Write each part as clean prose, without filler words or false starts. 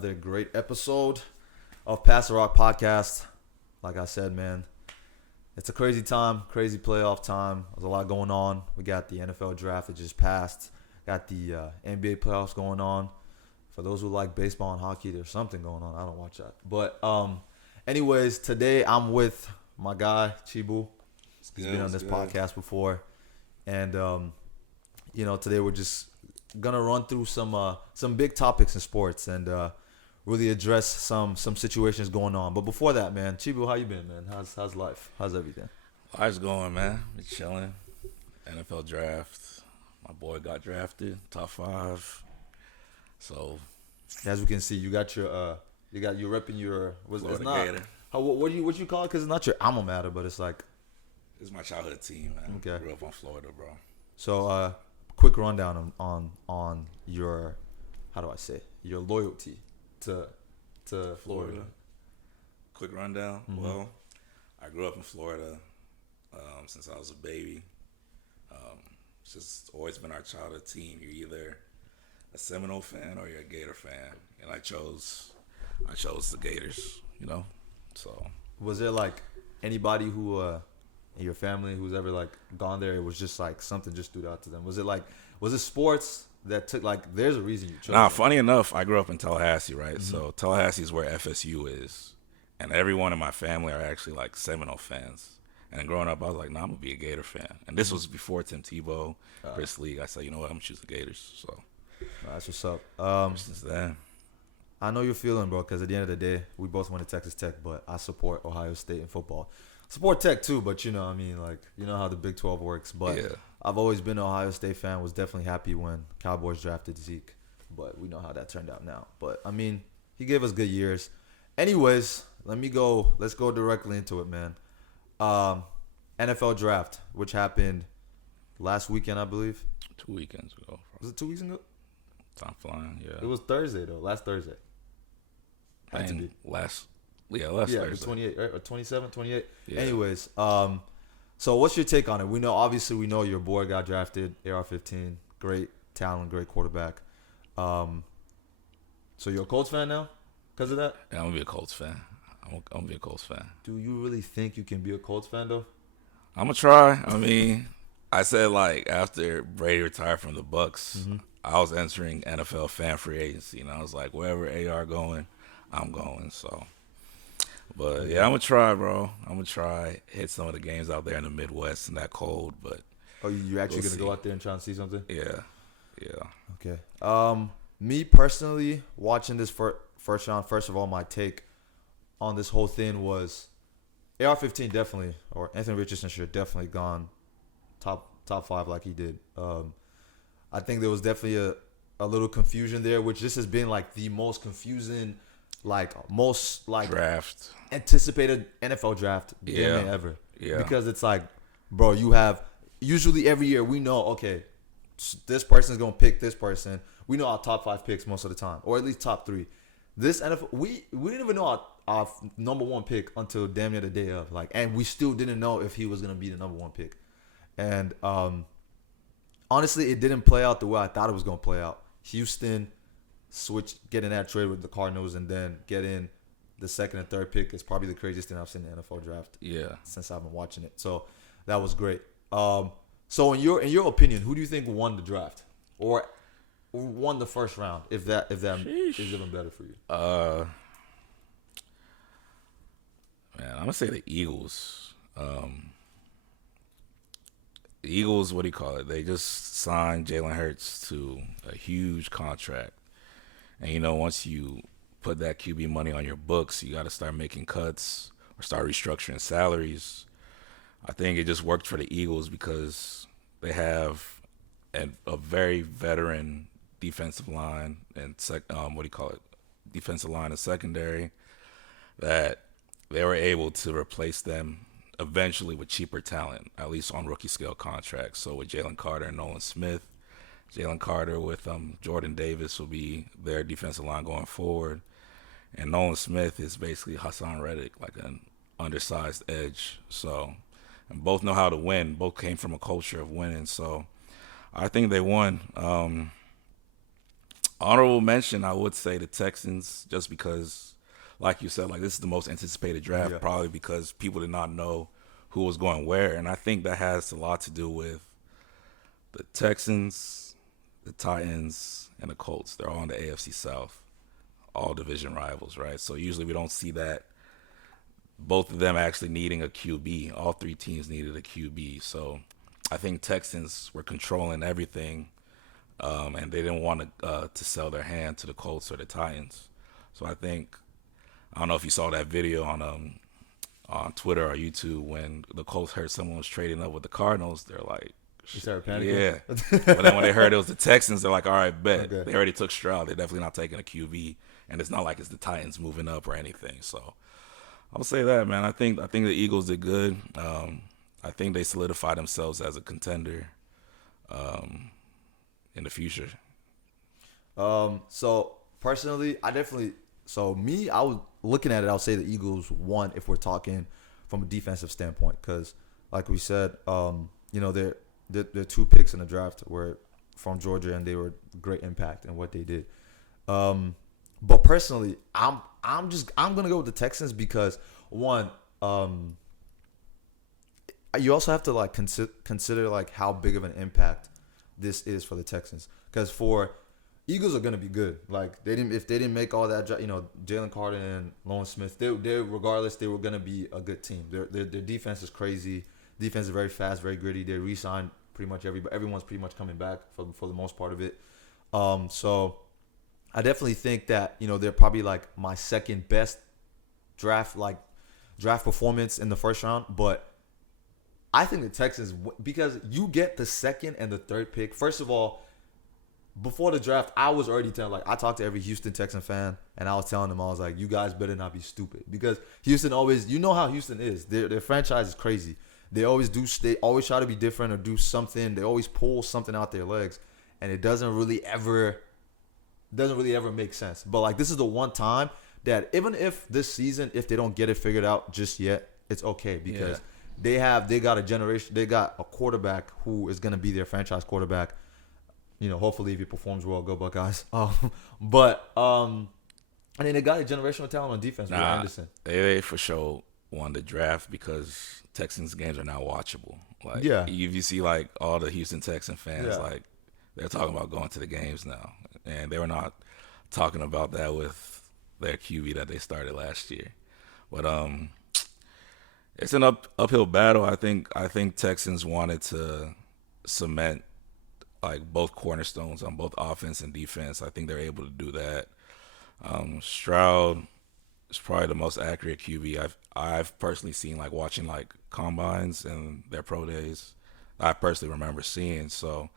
another great episode of Pass the Rock Podcast. Like I said, man, it's a crazy time, crazy playoff time. There's a lot going on. We got the NFL draft that just passed. Got the NBA playoffs going on. For those who like baseball and hockey, there's something going on. I don't watch that. But anyways, today I'm with my guy, Chibu. He's been on this podcast before. And, today we're just going to run through some big topics in sports and really address some situations going on. But before that, man, Chibu, how you been, man? How's life? How's everything? Life's going, man. We're chilling. NFL draft. My boy got drafted, top 5. So, as we can see, you're repping your Florida Gator. What do you call it? Because it's not your alma mater, but it's like It's my childhood team, man. Okay. Grew up on Florida, bro. So, quick rundown on your, how do I say, your loyalty to Florida. Quick rundown. Mm-hmm. Well, I grew up in Florida since I was a baby. It's just always been our childhood team. You're either a Seminole fan or you're a Gator fan, and I chose the Gators. So Was there like anybody who in your family who's ever like gone there? It was just like something just stood out to them. Was it sports that took like? There's a reason you chose. Nah, it. funny enough, I grew up in Tallahassee, right? Mm-hmm. So Tallahassee is where FSU is, and everyone in my family are actually like Seminole fans. And growing up, I was like, nah, I'm gonna be a Gator fan. And this was before Tim Tebow, Chris League. I said, you know what, I'm gonna choose the Gators. So That's what's up. since then, I know you're feeling, bro, because at the end of the day, we both went to Texas Tech, but I support Ohio State in football. Support Tech too, but you know how the Big 12 works. But yeah. I've always been an Ohio State fan. Was definitely happy when Cowboys drafted Zeke, but we know how that turned out now. But I mean, he gave us good years. Anyways, let's go directly into it, man. NFL draft, which happened last weekend, I believe. 2 weekends ago. Was it 2 weeks ago? Time flying, yeah. It was Thursday though. Last Thursday. Had to be. Last Yeah, Thursday. 28 or 27, 28. Yeah. Anyways, so what's your take on it? We know your boy got drafted, AR-15, great talent, great quarterback. So you're a Colts fan now because of that? Yeah, I'm gonna be a Colts fan. I'm gonna be a Colts fan. Do you really think you can be a Colts fan though? I'm gonna try. I mean, I said like after Brady retired from the Bucks, I was entering NFL fan free agency, and I was like, wherever AR going, I'm going. So, but yeah, I'm gonna try, bro. I'm gonna try hit some of the games out there in the Midwest and that cold. But Oh, you actually We'll gonna go out there and try and see something? yeah. Okay. Me personally, watching this first round, first of all, my take on this whole thing was AR-15 definitely, or Anthony Richardson should have definitely gone top 5 like he did. I think there was definitely a little confusion there, which this has been like the most confusing, most Draft. anticipated NFL draft Yeah. ever. Yeah. Because it's like, bro, you have usually every year we know, okay, this person's gonna pick this person. We know our top 5 picks most of the time, or at least top 3. This NFL, we didn't even know our number 1 pick until damn near the day of, and we still didn't know if he was gonna be the number 1 pick. And honestly, it didn't play out the way I thought it was gonna play out. Houston getting that trade with the Cardinals, and then getting the 2nd and 3rd pick is probably the craziest thing I've seen in the NFL draft Yeah. since I've been watching it. So that was great. So in your opinion, who do you think won the draft, or won the first round? If that Sheesh. is even better for you. Man, I'm gonna say the Eagles. The Eagles, what do you call it? They just signed Jalen Hurts to a huge contract, and once you put that QB money on your books, you got to start making cuts or start restructuring salaries. I think it just worked for the Eagles because they have a very veteran defensive line and defensive line and secondary that they were able to replace them eventually with cheaper talent, at least on rookie scale contracts. So with Jalen Carter and Nolan Smith, Jalen Carter with Jordan Davis will be their defensive line going forward. And Nolan Smith is basically Hassan Reddick, like an undersized edge. So, and both know how to win. Both came from a culture of winning. So I think they won. Honorable mention, I would say the Texans, just because, like you said, like this is the most anticipated draft, Yeah. probably because people did not know who was going where, and I think that has a lot to do with the Texans, the Titans, and the Colts. They're all in the AFC South, all division rivals, right? So usually we don't see that. Both of them actually needing a QB. All three teams needed a QB. So I think Texans were controlling everything, and they didn't want to sell their hand to the Colts or the Titans. So I don't know if you saw that video on Twitter or YouTube when the Colts heard someone was trading up with the Cardinals. They're like, You started panicking? yeah. But then when they heard it was the Texans, they're like, all right, bet. Okay. They already took Stroud. They're definitely not taking a QB, and it's not like it's the Titans moving up or anything. So I'll say that, man. I think the Eagles did good. I think they solidified themselves as a contender in the future. So personally, I was looking at it. I'll say the Eagles won if we're talking from a defensive standpoint, because like we said, their two picks in the draft were from Georgia, and they were great impact in what they did. But personally, I'm gonna go with the Texans because one, you also have to like consider like how big of an impact this is for the Texans, because for Eagles are gonna be good. Like if they didn't make all that, Jalen Carter and Lawrence Smith, they regardless they were gonna be a good team. Their defense is crazy. Defense is very fast, very gritty. They re-signed pretty much everyone's pretty much coming back for the most part of it. So I definitely think that they're probably like my second best draft performance in the first round, but I think the Texans, because you get the second and the third pick. First of all, before the draft, I was already telling, like, I talked to every Houston Texan fan, and I was telling them, I was like, you guys better not be stupid, because Houston always, you know how Houston is. Their franchise is crazy. They always try to be different or do something. They always pull something out their legs, and it doesn't really ever make sense. But like, this is the one time that even if this season, if they don't get it figured out just yet, it's okay, because they got a generation, they got a quarterback who is going to be their franchise quarterback. Hopefully if he performs well, go Buckeyes. And then they got a generational talent on defense, Will Anderson. They for sure won the draft because Texans games are now watchable. Like, Yeah. if you see like all the Houston Texan fans, Yeah. like they're talking about going to the games now, and they were not talking about that with their QB that they started last year. But it's an uphill battle. I think Texans wanted to cement like both cornerstones on both offense and defense. I think they're able to do that. Stroud is probably the most accurate QB I've personally seen, like watching like combines and their pro days. I personally remember seeing. So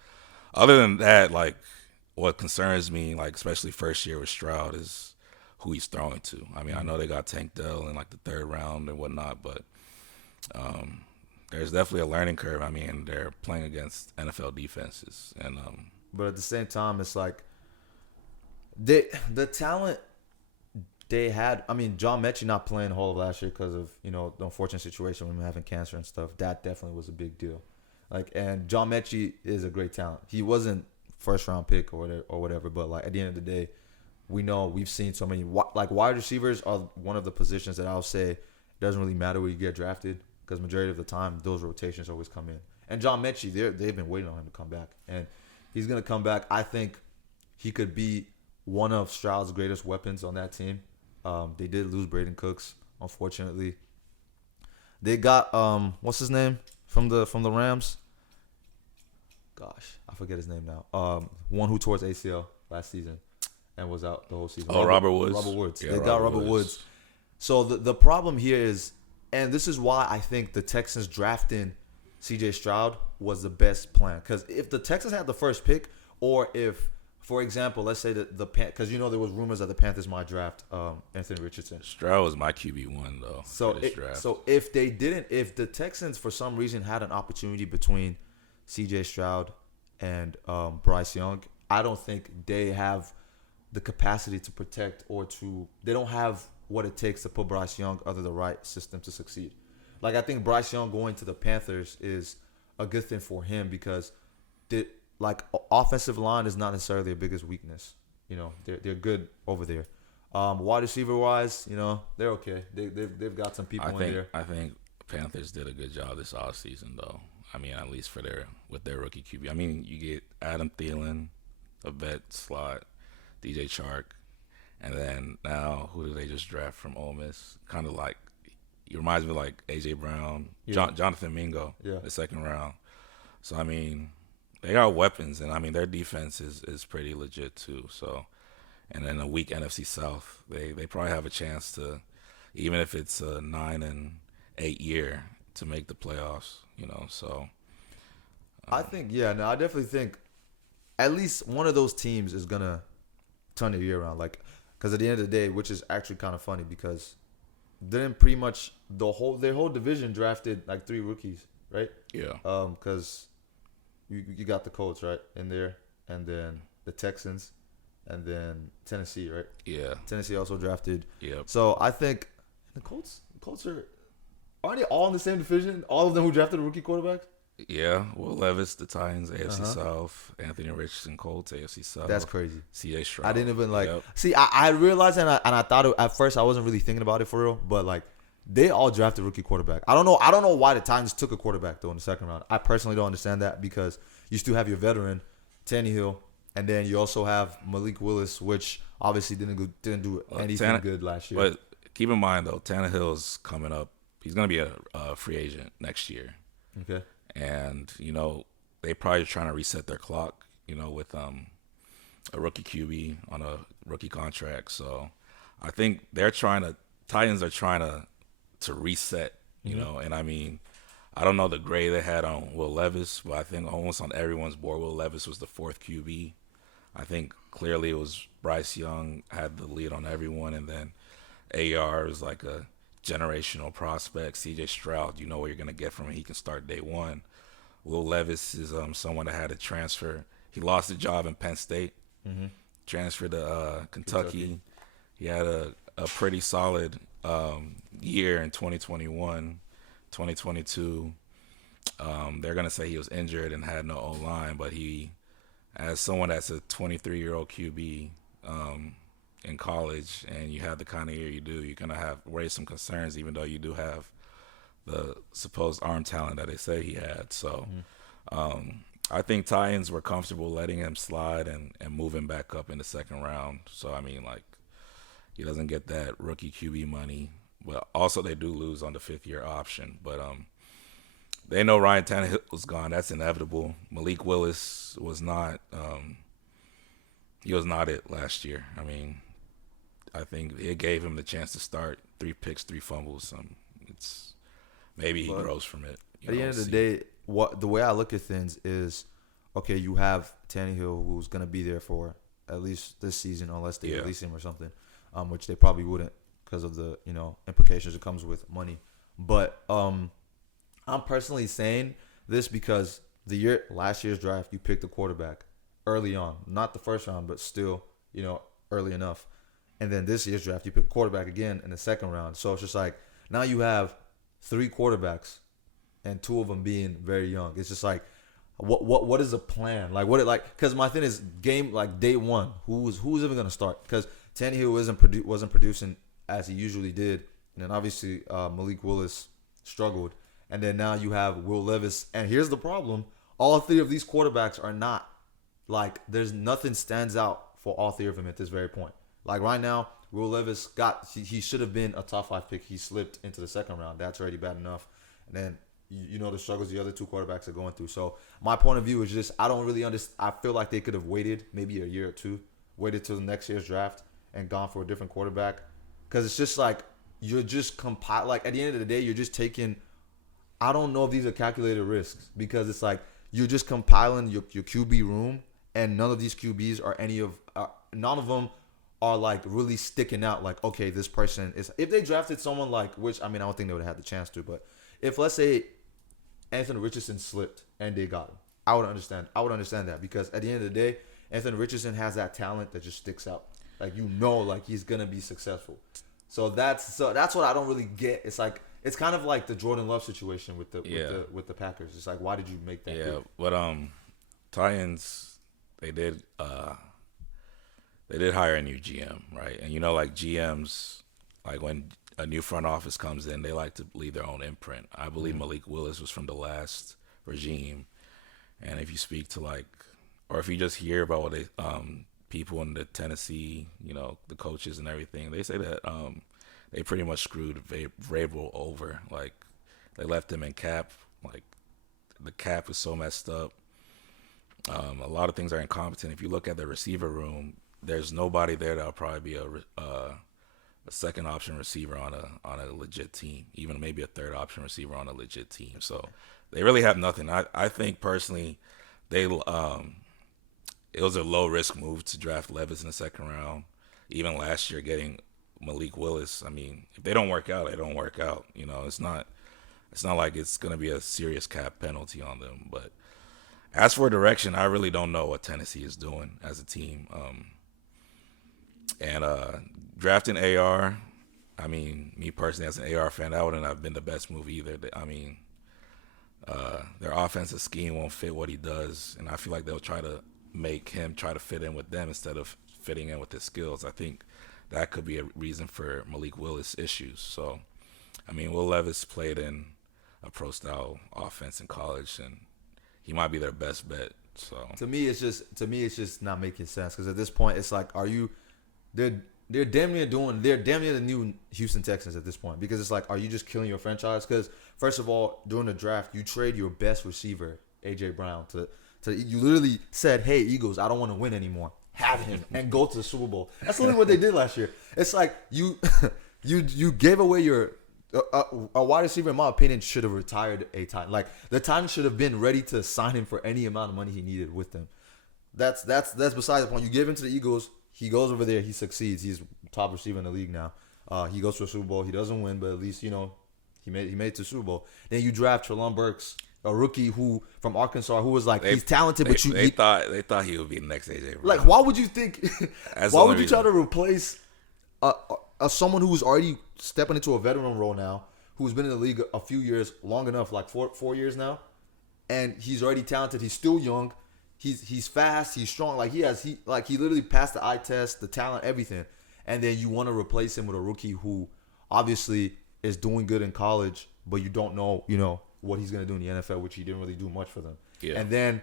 other than that, like what concerns me, like especially first year with Stroud, is who he's throwing to. I mean, I know they got Tank Dell in like the third round and whatnot, but there's definitely a learning curve. I mean, they're playing against NFL defenses, and But at the same time, it's like the talent they had. I mean, John Mechie not playing the whole of last year because of the unfortunate situation with him having cancer and stuff. That definitely was a big deal. Like, and John Mechie is a great talent. He wasn't first round pick or whatever, but like at the end of the day, we've seen so many like wide receivers are one of the positions that I'll say it doesn't really matter where you get drafted, because majority of the time those rotations always come in. And John Mechie, they've been waiting on him to come back, and he's gonna come back. I think he could be one of Stroud's greatest weapons on that team. They did lose Braden Cooks, unfortunately. They got what's his name from the Rams? Gosh, I forget his name now. One who tore his ACL last season and was out the whole season. Oh, Robert Woods. Robert Woods. Yeah, They got Robert Woods. So the problem here is, and this is why I think the Texans drafting C.J. Stroud was the best plan. Because if the Texans had the first pick, or if, for example, let's say that because there was rumors that the Panthers might draft Anthony Richardson. Stroud was my QB1 though. So for this draft. if the Texans for some reason had an opportunity between C.J. Stroud and Bryce Young, I don't think they have the capacity to protect they don't have what it takes to put Bryce Young under the right system to succeed. Like, I think Bryce Young going to the Panthers is a good thing for him, because offensive line is not necessarily their biggest weakness. they're good over there. Wide receiver wise, they're okay. They've got some people in there. I think Panthers did a good job this offseason, though. I mean, at least with their rookie QB. I mean, you get Adam Thielen, a vet slot, DJ Chark, and then now who do they just draft from Ole Miss? Kind of like, he reminds me of like A.J. Brown, Jonathan Mingo, the second round. So, I mean, they got weapons, and I mean, their defense is pretty legit too. So, and then a weak NFC South, they probably have a chance to, even if it's a 9-8 year, to make the playoffs. So I definitely think at least one of those teams is gonna turn their year around. Like, because at the end of the day, which is actually kind of funny, because didn't pretty much their whole division drafted like 3 rookies, right? Yeah. Because you got the Colts right in there, and then the Texans, and then Tennessee, right? Yeah. Tennessee also drafted. Yep. So I think the Colts aren't they all in the same division? All of them who drafted a rookie quarterback? Yeah. Will Levis, the Titans, AFC South. Anthony Richardson, Colts, AFC South. That's crazy. C.A. Stroud. I didn't even see. I realized and I thought at first I wasn't really thinking about it for real, but like they all drafted rookie quarterback. I don't know why the Titans took a quarterback though in the second round. I personally don't understand that, because you still have your veteran Tannehill, and then you also have Malik Willis, which obviously didn't do anything good last year. But keep in mind though, Tannehill's coming up. He's going to be a free agent next year. Okay. And, they probably trying to reset their clock, with a rookie QB on a rookie contract. So I think Titans are trying to reset, and I mean, I don't know the grade they had on Will Levis, but I think almost on everyone's board, Will Levis was the 4th QB. I think clearly it was Bryce Young had the lead on everyone, and then AR is like a generational prospect. C.J. Stroud, you know what you're going to get from him. He can start day one. Will Levis is someone that had to transfer. He lost a job in Penn State, transferred to Kentucky. He had a pretty solid year in 2021, 2022. They're going to say he was injured and had no O-line, but he, as someone that's a 23-year-old QB, in college, and you have the kind of year you do, you're going to have raise some concerns, even though you do have the supposed arm talent that they say he had. So I think Titans were comfortable letting him slide and moving back up in the second round. So, I mean, like, he doesn't get that rookie QB money. But also they do lose on the 5th-year option. But they know Ryan Tannehill was gone. That's inevitable. Malik Willis was not he was not it last year. I mean, I think it gave him the chance to start 3 picks, 3 fumbles. It's maybe he grows from it. At the end of the day, the way I look at things is, okay, you have Tannehill, who's going to be there for at least this season, unless they release him or something, which they probably wouldn't because of the implications it comes with money. But I'm personally saying this because last year's draft, you picked a quarterback early on, not the first round, but still early enough. And then this year's draft, you pick quarterback again in the second round. So it's just like, now you have 3 quarterbacks and 2 of them being very young. It's just like, what is the plan? Because my thing is day one, who's even going to start? Because Tannehill wasn't producing as he usually did. And then obviously Malik Willis struggled. And then now you have Will Levis. And here's the problem. All 3 of these quarterbacks are not, there's nothing stands out for all 3 of them at this very point. Like right now, Will Levis he should have been a top 5 pick. He slipped into the second round. That's already bad enough. And then the struggles the other 2 quarterbacks are going through. So my point of view is just, I don't really understand. I feel like they could have waited maybe a year or 2, waited till the next year's draft and gone for a different quarterback. Because it's just like, you're just at the end of the day, you're just taking, I don't know if these are calculated risks, because it's like, you're just compiling your QB room, and none of these QBs are none of them are really sticking out. Like, okay, this person is. If they drafted someone which I don't think they would have had the chance to, but if let's say Anthony Richardson slipped and they got him, I would understand. I would understand that, because at the end of the day, Anthony Richardson has that talent that just sticks out. He's gonna be successful. So that's what I don't really get. It's like, it's kind of like the Jordan Love situation with the Packers. It's like, why did you make that? Yeah, pick? But Titans, they did they did hire a new GM, right? And like GMs, like when a new front office comes in, they like to leave their own imprint. I believe Malik Willis was from the last regime, and if you speak to or if you just hear about what they people in the Tennessee, the coaches and everything, they say that they pretty much screwed Vrabel over. Like they left him in cap. Like the cap is so messed up. A lot of things are incompetent. If you look at the receiver room, there's nobody there that'll probably be a second option receiver on a legit team, even maybe a third option receiver on a legit team. So they really have nothing. I think personally, it was a low risk move to draft Levis in the second round. Even last year, getting Malik Willis. I mean, if they don't work out, they don't work out. It's not like it's gonna be a serious cap penalty on them. But as for direction, I really don't know what Tennessee is doing as a team. And drafting AR, I mean, me personally as an AR fan, that wouldn't have been the best move either. I mean, their offensive scheme won't fit what he does, and I feel like they'll try to make him try to fit in with them instead of fitting in with his skills. I think that could be a reason for Malik Willis' issues. So, I mean, Will Levis played in a pro-style offense in college, and he might be their best bet. So to me, it's just not making sense because at this point, it's like, they're damn near the new Houston Texans at this point because it's like, are you just killing your franchise? Because first of all, during the draft, you trade your best receiver, AJ Brown, to you literally said, hey Eagles, I don't want to win anymore. Have him and go to the Super Bowl. That's literally what they did last year. It's like you gave away your a wide receiver, in my opinion, should have retired a time. Like the time should have been ready to sign him for any amount of money he needed with them. That's besides the point. You give him to the Eagles, he goes over there, he succeeds. He's top receiver in the league now. He goes to a Super Bowl. He doesn't win, but at least he made it to the Super Bowl. Then you draft Treylon Burks, a rookie from Arkansas, who was like, he's talented, but they thought he would be the next AJ Brown. Like, why would you think? Why would you try to replace someone who was already stepping into a veteran role now, who's been in the league a few years, long enough, like 4 years now, and he's already talented. He's still young. He's fast. He's strong. Like he literally passed the eye test, the talent, everything. And then you want to replace him with a rookie who obviously is doing good in college, but you don't know, what he's going to do in the NFL, which he didn't really do much for them. Yeah. And then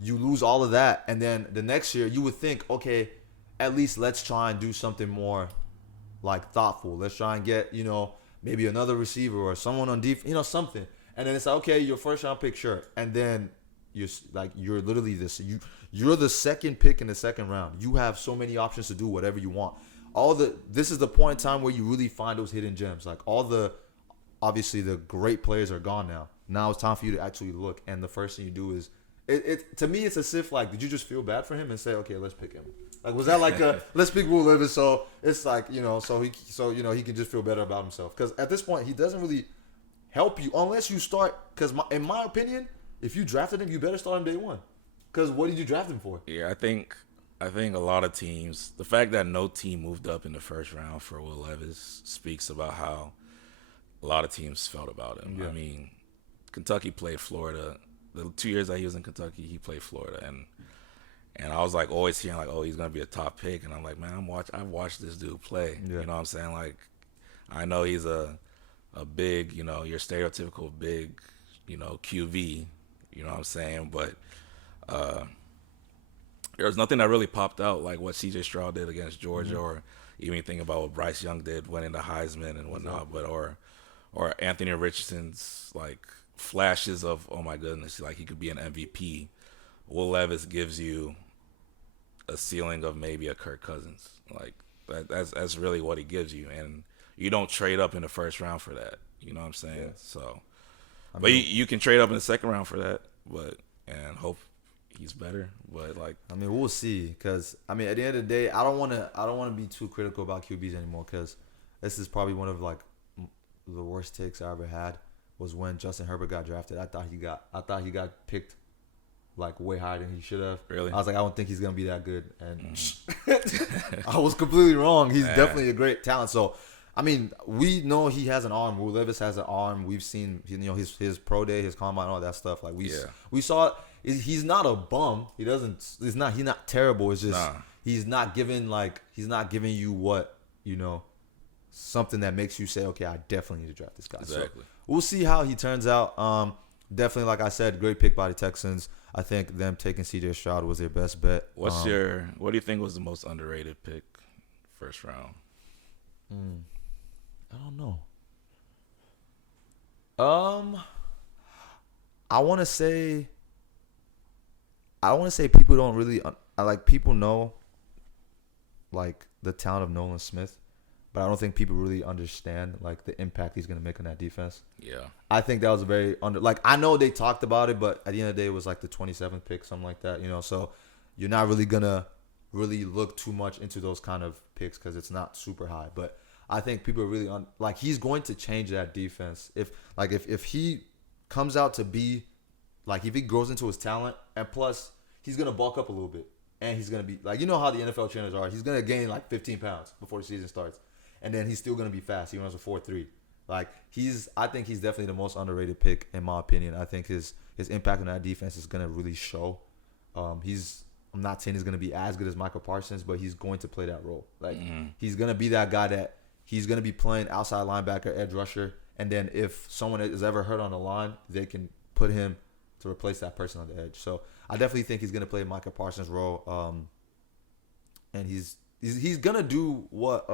you lose all of that. And then the next year you would think, okay, at least let's try and do something more like thoughtful. Let's try and get, maybe another receiver or someone on defense, something. And then it's like, okay, your first round pick, sure. And then you're literally you're the second pick in the second round. You have so many options to do whatever you want. This is the point in time where you really find those hidden gems. Like obviously the great players are gone now. Now it's time for you to actually look. And the first thing you do is, to me, it's as if like, did you just feel bad for him and say, okay, let's pick him? Like, was that like let's pick Will Levis? So it's like, so he can just feel better about himself. Because at this point, he doesn't really help you unless you start. Because in my opinion, if you drafted him, you better start him day one. Because what did you draft him for? Yeah, I think a lot of teams, the fact that no team moved up in the first round for Will Levis speaks about how a lot of teams felt about him. Yeah. I mean, Kentucky played Florida. The 2 years that he was in Kentucky, he played Florida, and I was like always hearing like, oh, he's gonna be a top pick, and I'm like, man, I've watched this dude play. Yeah. You know what I'm saying? Like, I know he's a big, your stereotypical big, QB. You know what I'm saying? But there was nothing that really popped out like what C.J. Stroud did against Georgia, or even think about what Bryce Young did winning the Heisman and whatnot. But or Anthony Richardson's like flashes of, oh my goodness, like he could be an MVP. Will Levis gives you a ceiling of maybe a Kirk Cousins. Like that's really what he gives you, and you don't trade up in the first round for that. You know what I'm saying? Yeah. So. But you can trade up in the second round for that, and hope he's better. But we'll see. Because at the end of the day, I don't want to be too critical about QBs anymore. Because this is probably one of the worst takes I ever had was when Justin Herbert got drafted. I thought he got picked way higher than he should have. Really? I was like, I don't think he's gonna be that good, and I was completely wrong. He's definitely a great talent. So. We know he has an arm. Will Levis has an arm. We've seen, his pro day, his combine, all that stuff. We saw it. He's not a bum. He's not terrible. It's just he's not giving you what, something that makes you say, okay, I definitely need to draft this guy. Exactly. So we'll see how he turns out. Definitely, like I said, great pick by the Texans. I think them taking C.J. Stroud was their best bet. What do you think was the most underrated pick first round? I don't know. I want to say people don't really people know like the talent of Nolan Smith, but I don't think people really understand like the impact he's going to make on that defense. Yeah. I think that was a very I know they talked about it, but at the end of the day it was like the 27th pick, something like that, so you're not really going to really look too much into those kind of picks cuz it's not super high, but I think people are really he's going to change that defense if he comes out to be if he grows into his talent, and plus he's going to bulk up a little bit, and he's going to be how the NFL trainers are, he's going to gain 15 pounds before the season starts, and then he's still going to be fast. He runs a 4.3. I think he's definitely the most underrated pick in my opinion. I think his impact on that defense is going to really show. I'm not saying he's going to be as good as Michael Parsons, but he's going to play that role. He's going to be that guy that he's going to be playing outside linebacker, edge rusher, and then if someone is ever hurt on the line, they can put him to replace that person on the edge. So I definitely think he's going to play Michael Parsons' role, and he's going to do what.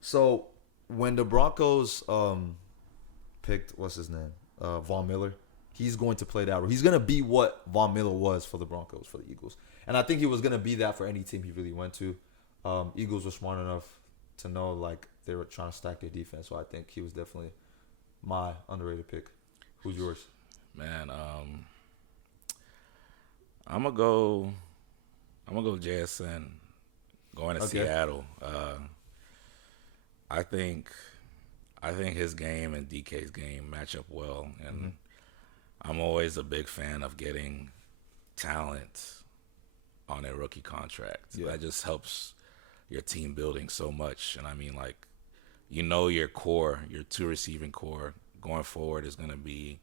So when the Broncos picked what's his name, Von Miller, he's going to play that role. He's going to be what Von Miller was for the Broncos, for the Eagles, and I think he was going to be that for any team he really went to. Eagles were smart enough to know they were trying to stack their defense, so I think he was definitely my underrated pick. Who's yours? Man, I'm gonna go JSN going to Seattle. I think his game and DK's game match up well, and I'm always a big fan of getting talent on a rookie contract. Yeah. That just helps your team building so much. And I mean, your core, your two receiving core going forward is going to be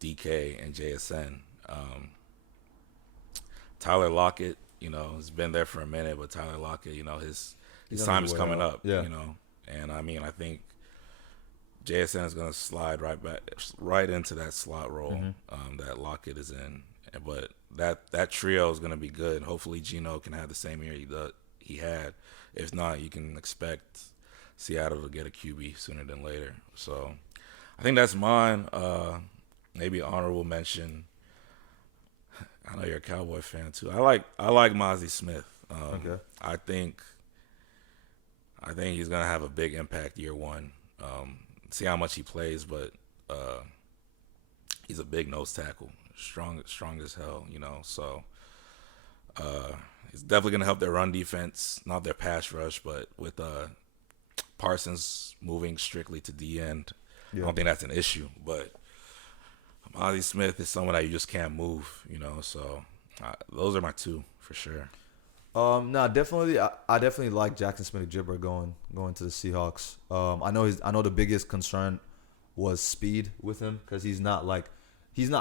DK and JSN. Tyler Lockett, has been there for a minute, but Tyler Lockett, his time is coming up, yeah. And I mean, I think JSN is going to slide right into that slot role that Lockett is in. But that trio is going to be good. Hopefully Geno can have the same year he had. If not, you can expect Seattle to get a QB sooner than later. So I think that's mine. Maybe honorable mention. I know you're a Cowboy fan too. I like Mozzie Smith. Okay. I think he's gonna have a big impact year one. See how much he plays, but he's a big nose tackle, strong as hell. So it's definitely gonna help their run defense, not their pass rush. But with Parsons moving strictly to D end, I don't think that's an issue. But Mozzie Smith is someone that you just can't move, So those are my two for sure. No, definitely. I definitely like Jackson Smith-Njigba going to the Seahawks. I know the biggest concern was speed with him because he's not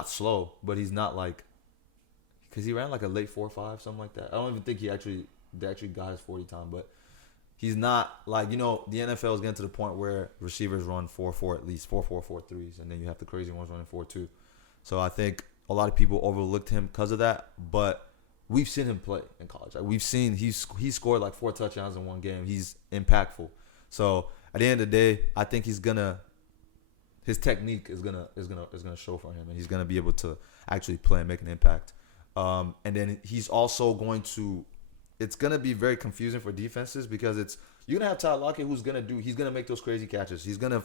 slow, but he's not because he ran a late 4.5, something like that. I don't even think they actually got his 40 time, but he's not the NFL is getting to the point where receivers run 4.4 at least, 4.4, 4.3s, and then you have the crazy ones running 4.2. So I think a lot of people overlooked him because of that, but we've seen him play in college. We've seen he scored 4 touchdowns in one game. He's impactful. So at the end of the day, I think his technique is gonna show for him, and he's gonna be able to actually play and make an impact. And then he's also going to. It's gonna be very confusing for defenses because you're gonna have Tyler Lockett he's gonna make those crazy catches. He's gonna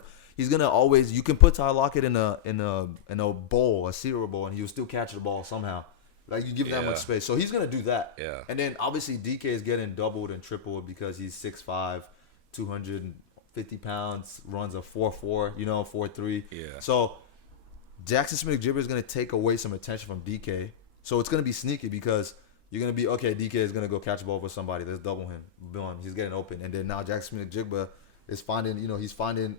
always, you can put Tyler Lockett in a bowl, a cereal bowl, and he'll still catch the ball somehow. You give him that much space. So he's going to do that. Yeah. And then obviously DK is getting doubled and tripled because he's 6'5", 250 pounds, runs a 4.4, 4.3. Yeah. So Jackson Smith-Njigba is going to take away some attention from DK. So it's going to be sneaky because you're going to be, okay, DK is going to go catch a ball for somebody. Let's double him. Boom. He's getting open. And then now Jackson Smith-Njigba is finding, he's finding,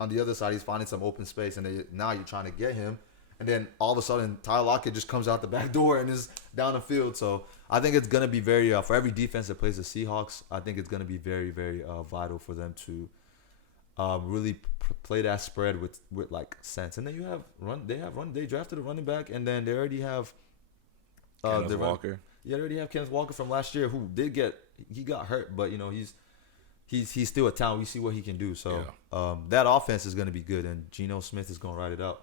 on the other side, he's finding some open space. And now you're trying to get him. And then all of a sudden, Tyler Lockett just comes out the back door and is down the field. So I think it's gonna be very for every defense that plays the Seahawks. I think it's gonna be very very vital for them to really play that spread with like sense. And then you have they drafted a running back, and then they already have Kenneth Walker. Yeah, they already have Kenneth Walker from last year, who he got hurt, but he's still a talent. We see what he can do. So that offense is going to be good, and Geno Smith is going to ride it out.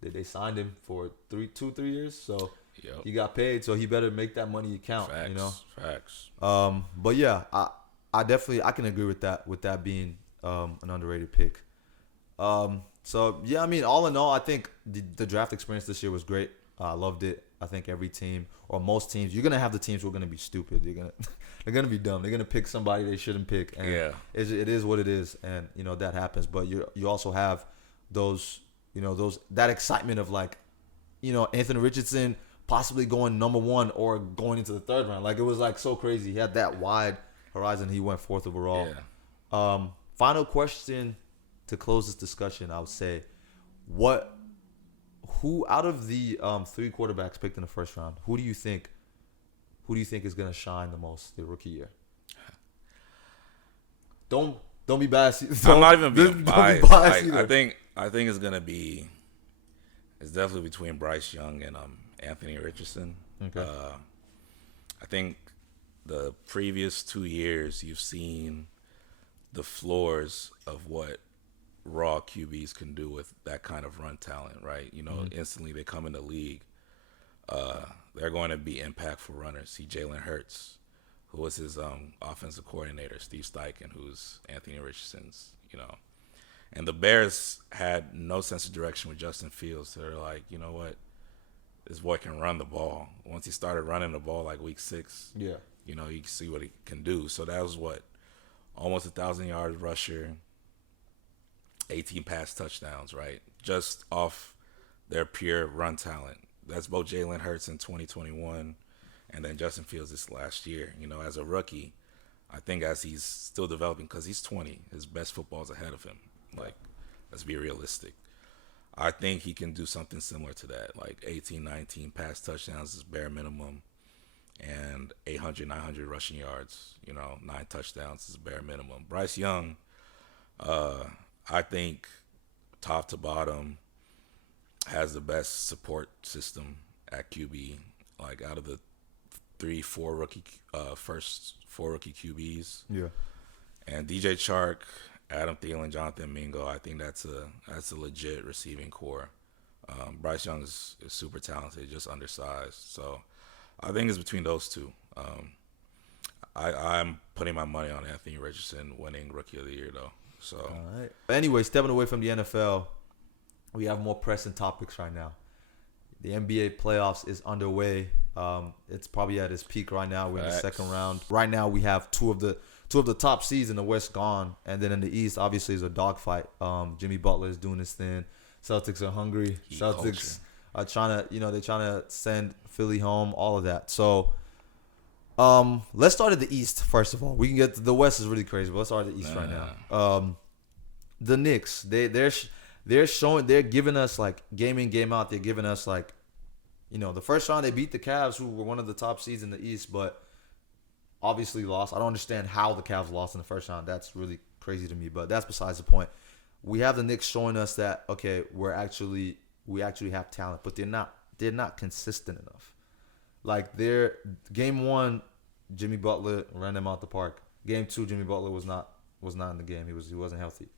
They signed him for 3 years, so he got paid. So he better make that money count. Facts. Facts. But yeah, I definitely can agree with that. With that being an underrated pick. So yeah, I mean, all in all, I think the draft experience this year was great. I loved it. I think every team or most teams, you're gonna have the teams who are gonna be stupid. They're gonna be dumb. They're gonna pick somebody they shouldn't pick. And it is what it is, and that happens. But you also have those that excitement of like, Anthony Richardson possibly going number 1 or going into the 3rd round. Like, it was like so crazy. He had that wide horizon. He went 4th overall. Yeah. Final question to close this discussion. I would say, who out of the 3 quarterbacks picked in the 1st round, who do you think is gonna shine the most the rookie year? Don't be biased. I'm not even being biased. I think it's gonna be. It's definitely between Bryce Young and Anthony Richardson. Okay. I think the previous 2 years you've seen the floors of what raw QBs can do with that kind of run talent, right? Instantly they come in the league. They're going to be impactful runners. See Jalen Hurts, who was his offensive coordinator, Steve Steichen, who's Anthony Richardson's, And the Bears had no sense of direction with Justin Fields. So they're like, you know what? This boy can run the ball. Once he started running the ball like week 6, you can see what he can do. So that was almost 1,000 yards rusher, 18 pass touchdowns, right? Just off their pure run talent. That's both Jalen Hurts in 2021 and then Justin Fields this last year. As a rookie, I think as he's still developing, because he's 20, his best football's ahead of him. Like, let's be realistic. I think he can do something similar to that, like 18, 19 pass touchdowns is bare minimum, and 800, 900 rushing yards, 9 touchdowns is bare minimum. Bryce Young, I think top to bottom has the best support system at QB, like out of the 4 rookie QBs. Yeah. And DJ Chark, Adam Thielen, Jonathan Mingo, I think that's a legit receiving core. Bryce Young is super talented, just undersized. So I think it's between those two. I'm putting my money on Anthony Richardson winning Rookie of the Year, though. So, all right. Anyway, stepping away from the NFL, we have more pressing topics right now. The NBA playoffs is underway. It's probably at its peak right now. We're in the second round. Right now, we have two of the top seeds in the West gone, and then in the East, obviously, is a dogfight. Jimmy Butler is doing his thing. Celtics are hungry. Celtics are trying to send Philly home. All of that. So, let's start at the East first of all. We can get the West is really crazy, but let's start at the East right now. The Knicks, they're giving us like game in, game out. They're giving us like, the first round they beat the Cavs, who were one of the top seeds in the East, but obviously lost. I don't understand how the Cavs lost in the first round. That's really crazy to me, but that's besides the point. We have the Knicks showing us that okay, we actually have talent, but they're not consistent enough. Like their game 1, Jimmy Butler ran them out the park. Game 2, Jimmy Butler was not in the game. He wasn't healthy.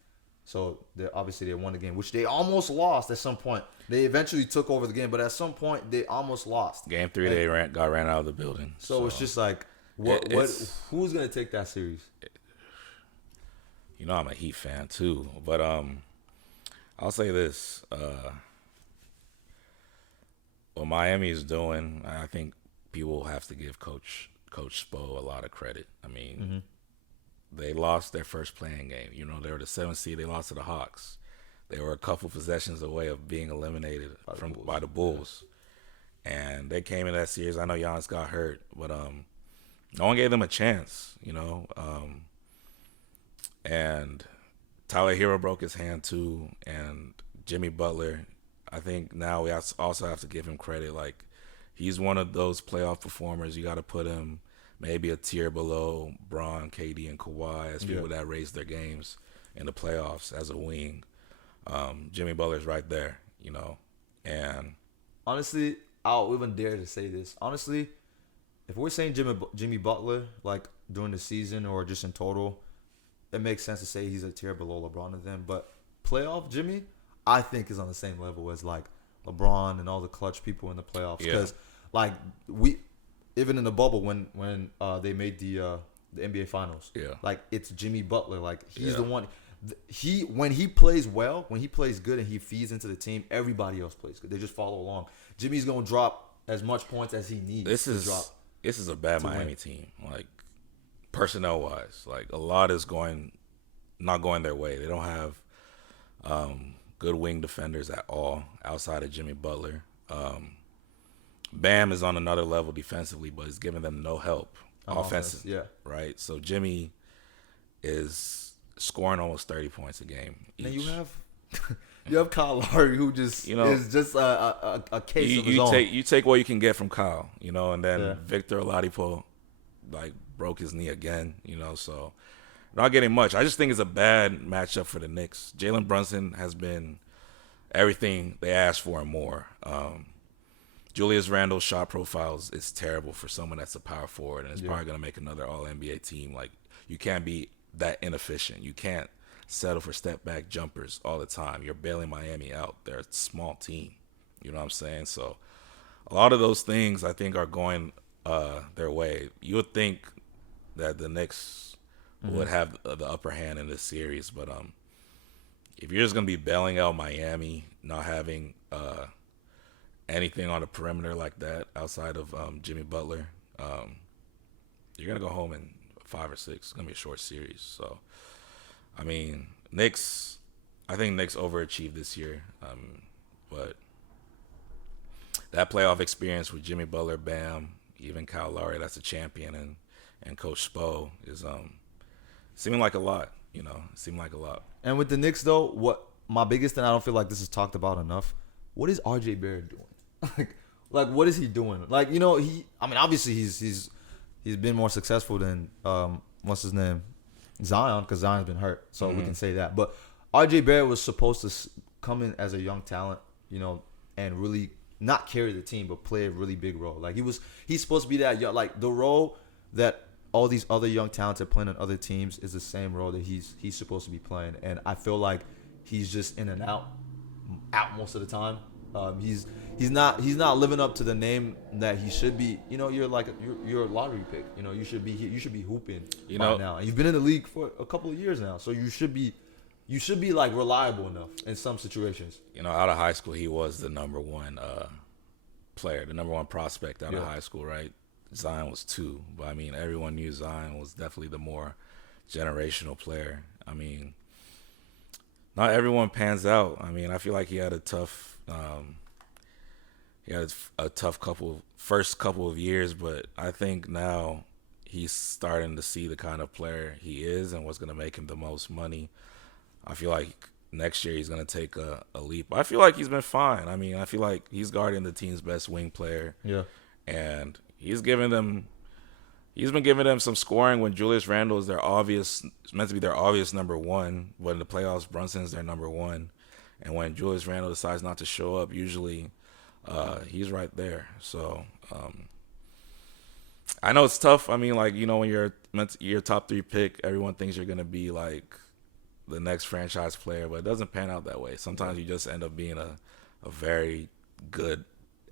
So they won the game, which they almost lost at some point. They eventually took over the game, but at some point they almost lost. Game 3, they got ran out of the building. So it's just like, who's gonna take that series? I'm a Heat fan too, but I'll say this: what Miami is doing, I think people have to give Coach Spo a lot of credit. I mean, they lost their first playing game. They were the 7th seed. They lost to the Hawks. They were a couple possessions away of being eliminated by the Bulls. And they came in that series. I know Giannis got hurt, but no one gave them a chance, and Tyler Hero broke his hand too, and Jimmy Butler, I think now we also have to give him credit. Like, he's one of those playoff performers. You got to put him maybe a tier below Bron, KD, and Kawhi as people that raise their games in the playoffs as a wing. Jimmy Butler's right there, you know. And honestly, I'll even dare to say this. Honestly, if we're saying Jimmy Butler, like during the season or just in total, it makes sense to say he's a tier below LeBron and them. But playoff Jimmy, I think is on the same level as like LeBron and all the clutch people in the playoffs. Because like we, even in the bubble when they made the NBA Finals, like it's Jimmy Butler. Like he's the one. When he plays well, when he plays good and he feeds into the team, everybody else plays good. They just follow along. Jimmy's gonna drop as much points as he needs to drop. This is a bad Miami team. Like personnel wise, like a lot is not going their way. They don't have good wing defenders at all outside of Jimmy Butler. Bam is on another level defensively, but he's giving them no help offensively. Right. So Jimmy is scoring almost 30 points a game. And you have Kyle Lowry, who just is just a case of his own. You take what you can get from Kyle, and then Victor Oladipo like broke his knee again, so not getting much. I just think it's a bad matchup for the Knicks. Jalen Brunson has been everything they asked for and more. Julius Randle's shot profiles is terrible for someone that's a power forward and is probably going to make another All-NBA team. Like, you can't be that inefficient. You can't settle for step-back jumpers all the time. You're bailing Miami out. They're a small team. You know what I'm saying? So a lot of those things I think are going their way. You would think that the Knicks would have the upper hand in this series, but if you're just going to be bailing out Miami, not having anything on the perimeter like that outside of Jimmy Butler, you're going to go home in 5 or 6. It's going to be a short series. So, I mean, I think Knicks overachieved this year. But that playoff experience with Jimmy Butler, Bam, even Kyle Lowry, that's a champion, and Coach Spo is seeming like a lot, seeming like a lot. And with the Knicks, though, what my biggest thing, I don't feel like this is talked about enough, what is R.J. Barrett doing? like, what is he doing? Like, obviously he's been more successful than what's his name, Zion, because Zion's been hurt, so we can say that. But R.J. Barrett was supposed to come in as a young talent, and really not carry the team, but play a really big role. Like he's supposed to be that young, like the role that all these other young talents are playing on other teams is the same role that he's supposed to be playing. And I feel like he's just in and out most of the time. He's not living up to the name that he should be. You're a lottery pick. You should be hooping by now. And you've been in the league for a couple of years now, so you should be like reliable enough in some situations. Out of high school, he was the number one player, the number one prospect out of high school, right? Zion was 2, but I mean, everyone knew Zion was definitely the more generational player. I mean, not everyone pans out. I mean, I feel like he had a tough first couple of years, but I think now he's starting to see the kind of player he is and what's going to make him the most money. I feel like next year he's going to take a leap. I feel like he's been fine. I mean, I feel like he's guarding the team's best wing player. Yeah. And he's been giving them some scoring when Julius Randle is meant to be their obvious number one. But in the playoffs, Brunson's their number one. And when Julius Randle decides not to show up, usually he's right there. So I know it's tough. I mean, like, when you're your top 3 pick, everyone thinks you're going to be like the next franchise player, but it doesn't pan out that way. Sometimes you just end up being a very good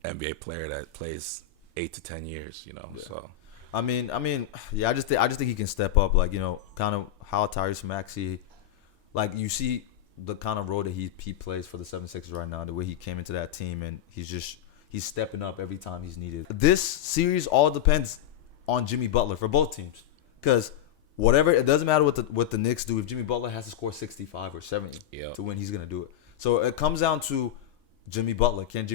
NBA player that plays 8 to 10 years, So I mean, yeah, I just think he can step up, like, kind of how Tyrese Maxey, like, you see the kind of role that he plays for the 76ers right now, the way he came into that team, and he's stepping up every time he's needed. This series all depends on Jimmy Butler for both teams, because it doesn't matter what the Knicks do. If Jimmy Butler has to score 65 or 70 to win, he's gonna do it. So it comes down to Jimmy Butler. If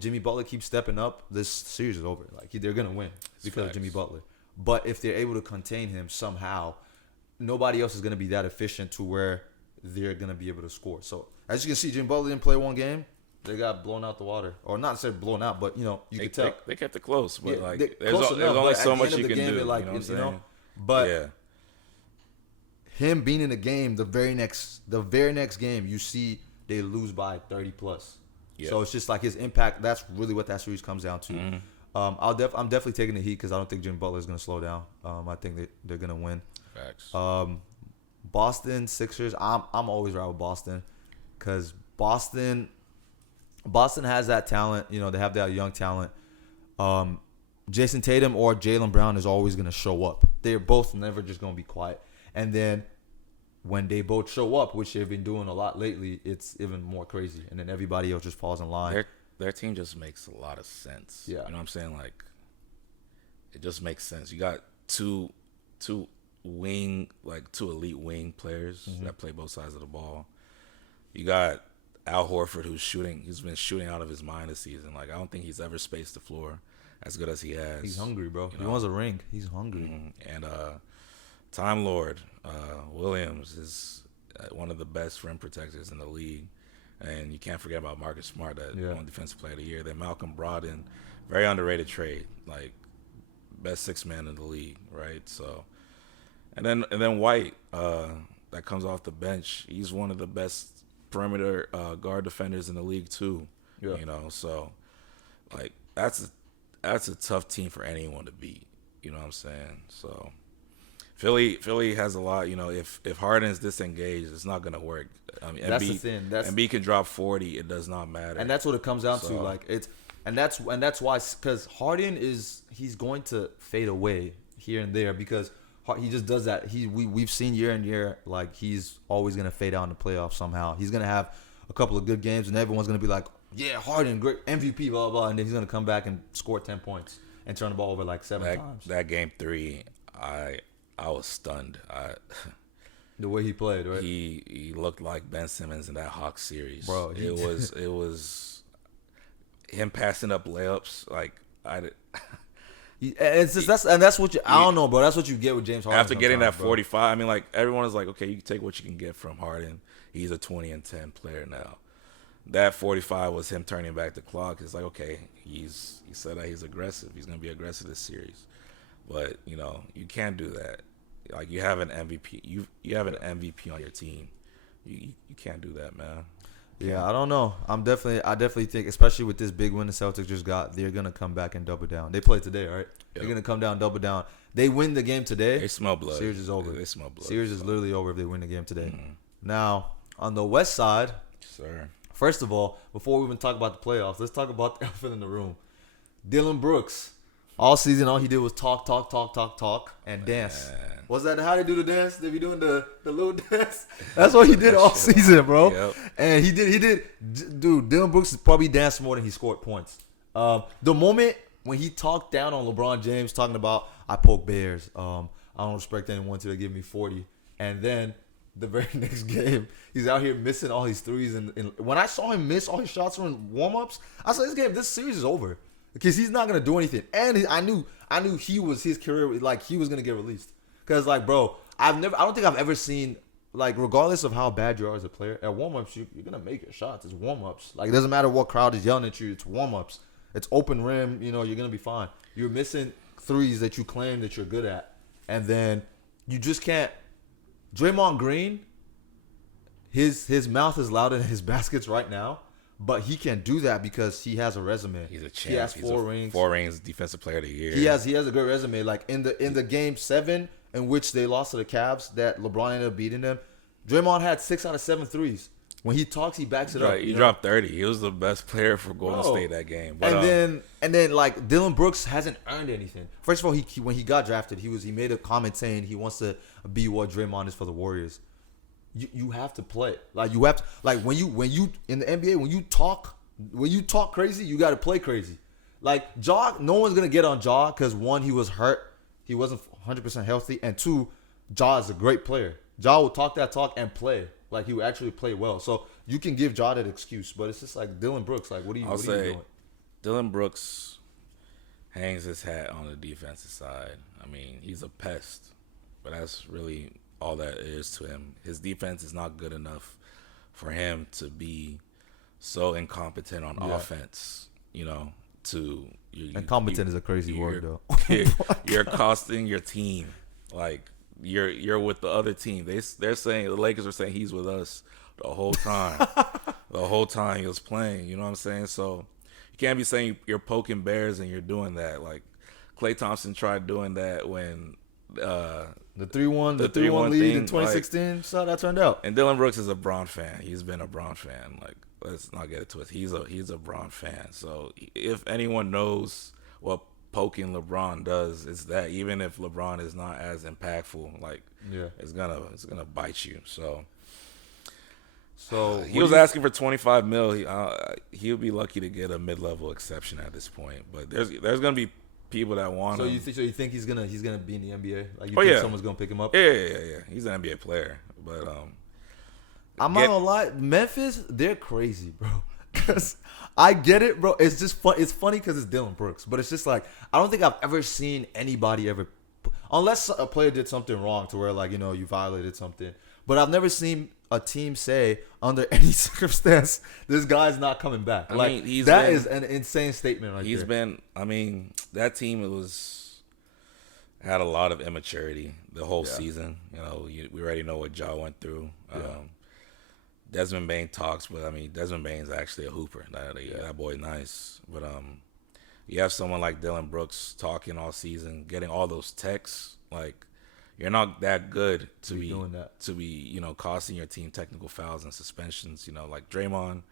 Jimmy Butler keeps stepping up, this series is over. Like, they're gonna win because of Jimmy Butler. But if they're able to contain him somehow, nobody else is gonna be that efficient to where they're gonna be able to score. So as you can see, Jimmy Butler didn't play one game. they got blown out the water, or not necessarily blown out, but you They, could tell. they kept it close, but Yeah, like there's, close there's enough, only but so at the much end you of the can game, do. it, like, You know what I'm you saying? But yeah, him being in the game, the very next game, you see they lose by 30 plus. Yeah. So it's just like his impact. That's really what that series comes down to. Mhm. I'm definitely taking the Heat because I don't think Jimmy Butler is going to slow down. I think they're going to win. Facts. Boston Sixers. I'm always right with Boston because Boston has that talent. You know, they have that young talent. Jason Tatum or Jaylen Brown is always going to show up. They're both never just going to be quiet. And then when they both show up, which they've been doing a lot lately, it's even more crazy. And then everybody else just falls in line. Their team just makes a lot of sense. Yeah. You know what I'm saying? Like, it just makes sense. You got two elite wing players Mm-hmm. that play both sides of the ball. You got Al Horford who's been shooting out of his mind this season. Like, I don't think he's ever spaced the floor as good as he has. He's hungry, bro. You He know? wants a ring. He's hungry. And Time Lord Williams is one of the best rim protectors in the league. And you can't forget about Marcus Smart, that won Defensive Player of the Year. Then Malcolm Brogdon, very underrated trade, like best six man in the league, right? So, and then White, that comes off the bench. He's one of the best perimeter guard defenders in the league too. Yeah. You know, so like that's a tough team for anyone to beat. You know what I'm saying? So Philly has a lot. You know, if Harden's disengaged, it's not gonna work. I mean, That's the thing. Embiid can drop 40. It does not matter. And that's what it comes down to. So- Like that's why, because Harden he's going to fade away here and there because he just does that. We've seen year and year, like, he's always gonna fade out in the playoffs somehow. He's gonna have a couple of good games and everyone's gonna be like, yeah, Harden, great MVP, blah blah blah, and then he's gonna come back and score 10 points and turn the ball over like seven times. that game 3, I was stunned. The way he played, right? He looked like Ben Simmons in that Hawks series. Bro, it was him passing up layups. Like, It's just that's what I don't know, bro. That's what you get with James Harden. after getting that sometimes, bro. 45, I mean, like, everyone is like, okay, you can take what you can get from Harden. He's a 20 and 10 player now. That 45 was him turning back the clock. It's like, okay, he said that he's aggressive. He's gonna be aggressive this series, but you know, you can't do that. Like, you have an MVP. You have an MVP on your team. You can't do that, man. Yeah, I don't know. I definitely think, especially with this big win the Celtics just got, they're gonna come back and double down. They play today, right? They're gonna come down, double down. They win the game today. They smell blood. Series is over. They smell blood. Series is literally over if they win the game today. Now, on the West side, Sir. first of all, before we even talk about the playoffs, let's talk about the elephant in the room. Dylan Brooks. All season, all he did was talk, and dance. Man. Was that how they do the dance? They be doing the little dance? That's what he did all season, bro. Yep. And he did. Dude, Dylan Brooks probably danced more than he scored points. The moment when he talked down on LeBron James, talking about, I poke bears. I don't respect anyone till they give me 40. And then the very next game, he's out here missing all his threes. And when I saw him miss all his shots from warm-ups, I said, this series is over. Because he's not gonna do anything, and I knew his career, like, he was gonna get released. Because, like, bro, I don't think I've ever seen, like, regardless of how bad you are as a player, at warm-ups you're gonna make your shots. It's warm-ups. Like, it doesn't matter what crowd is yelling at you. It's warm-ups. It's open rim. You know, you're gonna be fine. You're missing threes that you claim that you're good at, and then you just can't. Draymond Green, his mouth is louder than his baskets right now. But he can do that because he has a resume. He's a champ. He has four rings. 4 rings, Defensive Player of the Year. He has a great resume. Like, in the game 7 in which they lost to the Cavs, that LeBron ended up beating them, Draymond had 6 out of 7 threes. When he talks, he backs it up. He dropped 30. He was the best player for Golden State that game. But, and then like, Dylan Brooks hasn't earned anything. First of all, when he got drafted, he made a comment saying he wants to be what Draymond is for the Warriors. You have to play. Like, you have to, like, when you in the NBA, when you talk crazy, you got to play crazy. Like, Ja, no one's gonna get on Ja because, one, he was hurt, he wasn't 100% healthy, and 2, Ja is a great player. Ja will talk that talk and play. Like, he would actually play well. So you can give Ja that excuse, but it's just like Dylan Brooks. Like, what are you doing? Dylan Brooks hangs his hat on the defensive side. I mean, he's a pest, but that's really all that is to him. His defense is not good enough for him to be so incompetent on Yeah. offense, you know, to Incompetent is a crazy word, though. you're costing your team. Like you're with the other team. They're saying the Lakers are saying he's with us the whole time. The whole time he was playing. You know what I'm saying? So you can't be saying you're poking bears and you're doing that. Like Klay Thompson tried doing that when The 3-1 lead thing, in 2016. So how that turned out. and Dylan Brooks is a Bron fan. He's been a Bron fan. Like, let's not get it twisted. He's a Bron fan. So if anyone knows what poking LeBron does, it's that. Even if LeBron is not as impactful, like it's gonna bite you. So he was asking for $25 million. He'll be lucky to get a mid-level exception at this point. But there's gonna be people that want him. So you think he's gonna be in the NBA? Like you Oh, think yeah. someone's gonna pick him up? Yeah. He's an NBA player, but I'm not gonna lie, Memphis, they're crazy, bro. 'Cause I get it, bro. It's just fun. It's funny because it's Dylan Brooks, but it's just like I don't think I've ever seen anybody ever, unless a player did something wrong to where like you violated something. But I've never seen a team say under any circumstance this guy's not coming back. I Like mean, that is an insane statement right he's there. been. I mean, that team had a lot of immaturity the whole season. You know, we already know what Ja went through. Desmond Bain talks, but I mean, Desmond Bain's actually a hooper. That boy to But you have someone like Dylan Brooks talking all season, getting all those texts. Like, you're not that good to be doing that. To be costing your team technical fouls and suspensions. Like Draymond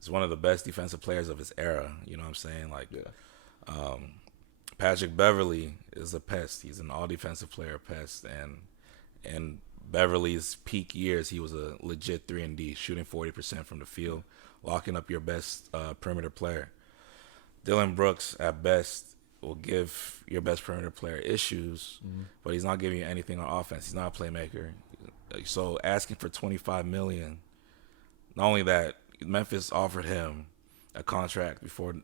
is one of the best defensive players of his era. You know what I'm saying? Like, Patrick Beverly is a pest. He's an all defensive player pest, and Beverly's peak years, he was a legit 3-and-D, shooting 40% from the field, locking up your best perimeter player. Dylan Brooks, at best, will give your best perimeter player issues, but he's not giving you anything on offense. He's not a playmaker. So asking for $25 million, not only that, Memphis offered him a contract before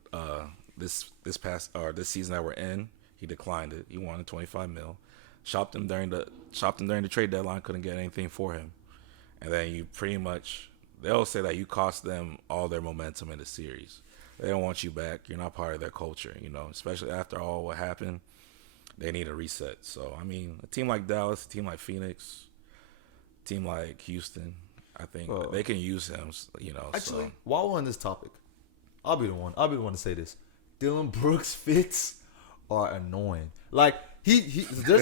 this season that we're in. He declined it. He wanted $25 million. Shopped him during the trade deadline, couldn't get anything for him. And then you pretty much, they'll say that you cost them all their momentum in the series. They don't want you back. You're not part of their culture, especially after all what happened. They need a reset. So, I mean, a team like Dallas, a team like Phoenix, a team like Houston, I think they can use him, Actually, so. while we're on this topic, I'll be the one to say this. Dylan Brooks fits are annoying. Like,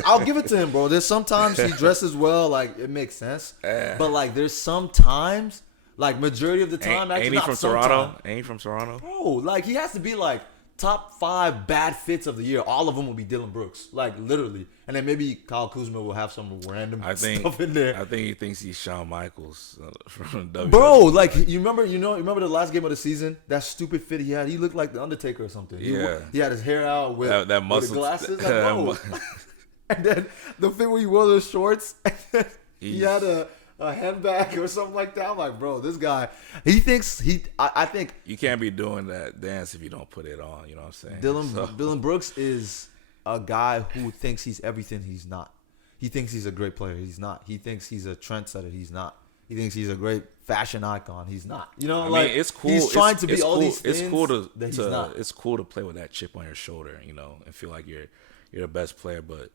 I'll give it to him, bro. There's sometimes he dresses well, like it makes sense. But like, there's sometimes, like majority of the time, Ain't he from Toronto? Ain't he from Toronto? Bro, like he has to be like top 5 bad fits of the year. All of them will be Dylan Brooks, like literally. And then maybe Kyle Kuzma will have some random stuff in there. I think he thinks he's Shawn Michaels from WWE. Bro, like you remember the last game of the season? That stupid fit he had. He looked like the Undertaker or something. Yeah, he had his hair out with that muscle, with the glasses. Like, bro. And then the fit where he wore those shorts, he had a handbag or something like that. I'm like, bro, this guy, he thinks I think you can't be doing that dance if you don't put it on. You know what I'm saying? Dylan Brooks is a guy who thinks he's everything he's not. He thinks he's a great player. He's not. He thinks he's a trendsetter. He's not. He thinks he's a great fashion icon. He's not. I mean, it's cool. He's trying to be all these things. It's cool that he's not. It's cool to play with that chip on your shoulder, and feel like you're the best player. But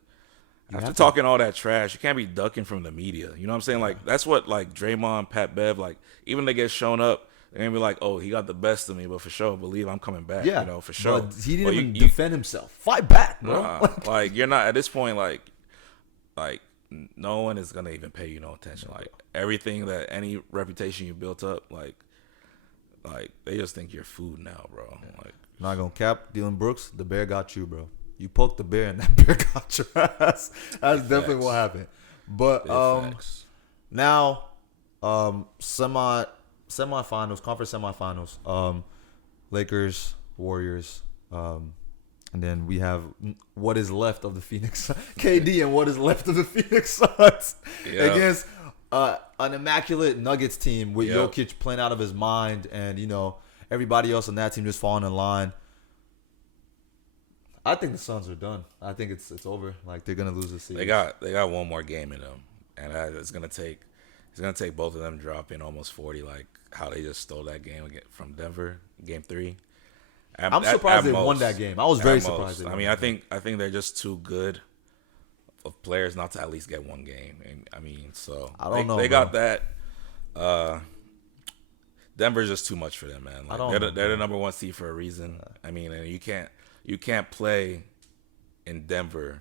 after talking all that trash, you can't be ducking from the media. You know what I'm saying? Like that's what like Draymond, Pat Bev, like even they get shown up, they're gonna be like, oh, he got the best of me, but for sure, believe I'm coming back. Yeah, for sure. But he didn't even defend himself. Fight back, bro. Like you're not at this point. Like no one is gonna even pay you no attention. Like everything that any reputation you built up, like they just think you're food now, bro. Like not gonna cap Dylan Brooks. The bear got you, bro. You poked the bear and that bear got your ass. That's definitely what happened. But now semifinals, conference semifinals. Lakers, Warriors, and then we have what is left of the Phoenix KD and what is left of the Phoenix Suns against an immaculate Nuggets team with Jokic playing out of his mind, and everybody else on that team just falling in line. I think the Suns are done. I think it's over. Like they're gonna lose the series. They got one more game in them, and it's gonna take It's gonna take both of them dropping almost 40, like how they just stole that game from Denver, Game 3. I'm surprised they won most. that game. I was very At most. surprised. They I won mean, that I think they're just too good of players not to at least get one game. And I mean, so I don't know, they bro. got that. Denver's just too much for them, man. Like, they're the number one seed for a reason. I mean, and you can't play in Denver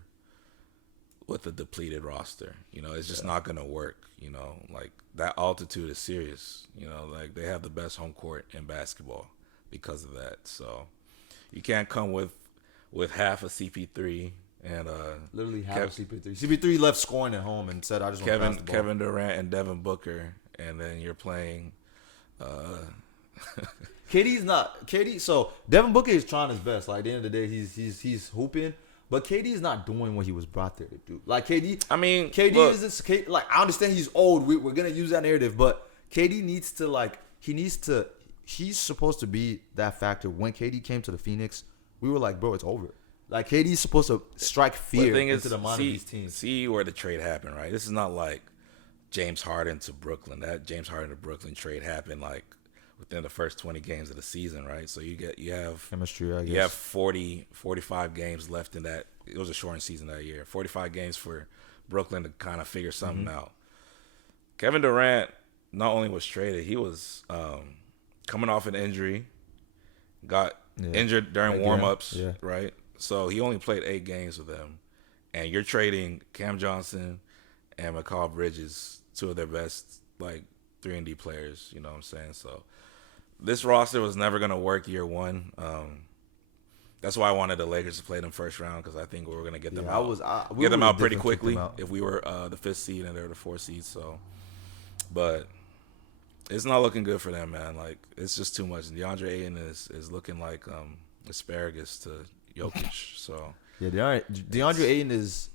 with a depleted roster. You know, it's just not gonna work. You know, like that altitude is serious. You know, like they have the best home court in basketball because of that. So you can't come with half a CP3 and literally half of CP3. CP3 left scoring at home and said, "I just want to pass the ball." Kevin Durant and Devin Booker, and then you're playing. KD's not KD. So Devin Booker is trying his best. Like at the end of the day, he's hooping, but KD is not doing what he was brought there to do. Like KD, I mean, KD look, is this. Like I understand he's old. We're gonna use that narrative, but KD needs to He's supposed to be that factor. When KD came to the Phoenix, we were like, bro, it's over. Like KD's supposed to strike fear into the mind of these teams. See where the trade happened, right? This is not like James Harden to Brooklyn. That James Harden to Brooklyn trade happened like within the first 20 games of the season, right? So you have chemistry, I guess. You have 45 games left in that. It was a shortened season that year. 45 games for Brooklyn to kind of figure something out. Kevin Durant not only was traded, he was coming off an injury, got injured during warm-ups, right? So he only played 8 games with them. And you're trading Cam Johnson and Mikal Bridges, two of their best, like, 3-and-D players, you know what I'm saying? So this roster was never going to work year one. That's why I wanted the Lakers to play them first round, because I think we were going to get them out. Get them out pretty quickly if we were the 5th seed and they were the 4th seed. So, but it's not looking good for them, man. Like, it's just too much. DeAndre Ayton is looking like asparagus to Jokic. So yeah, DeAndre Ayton is.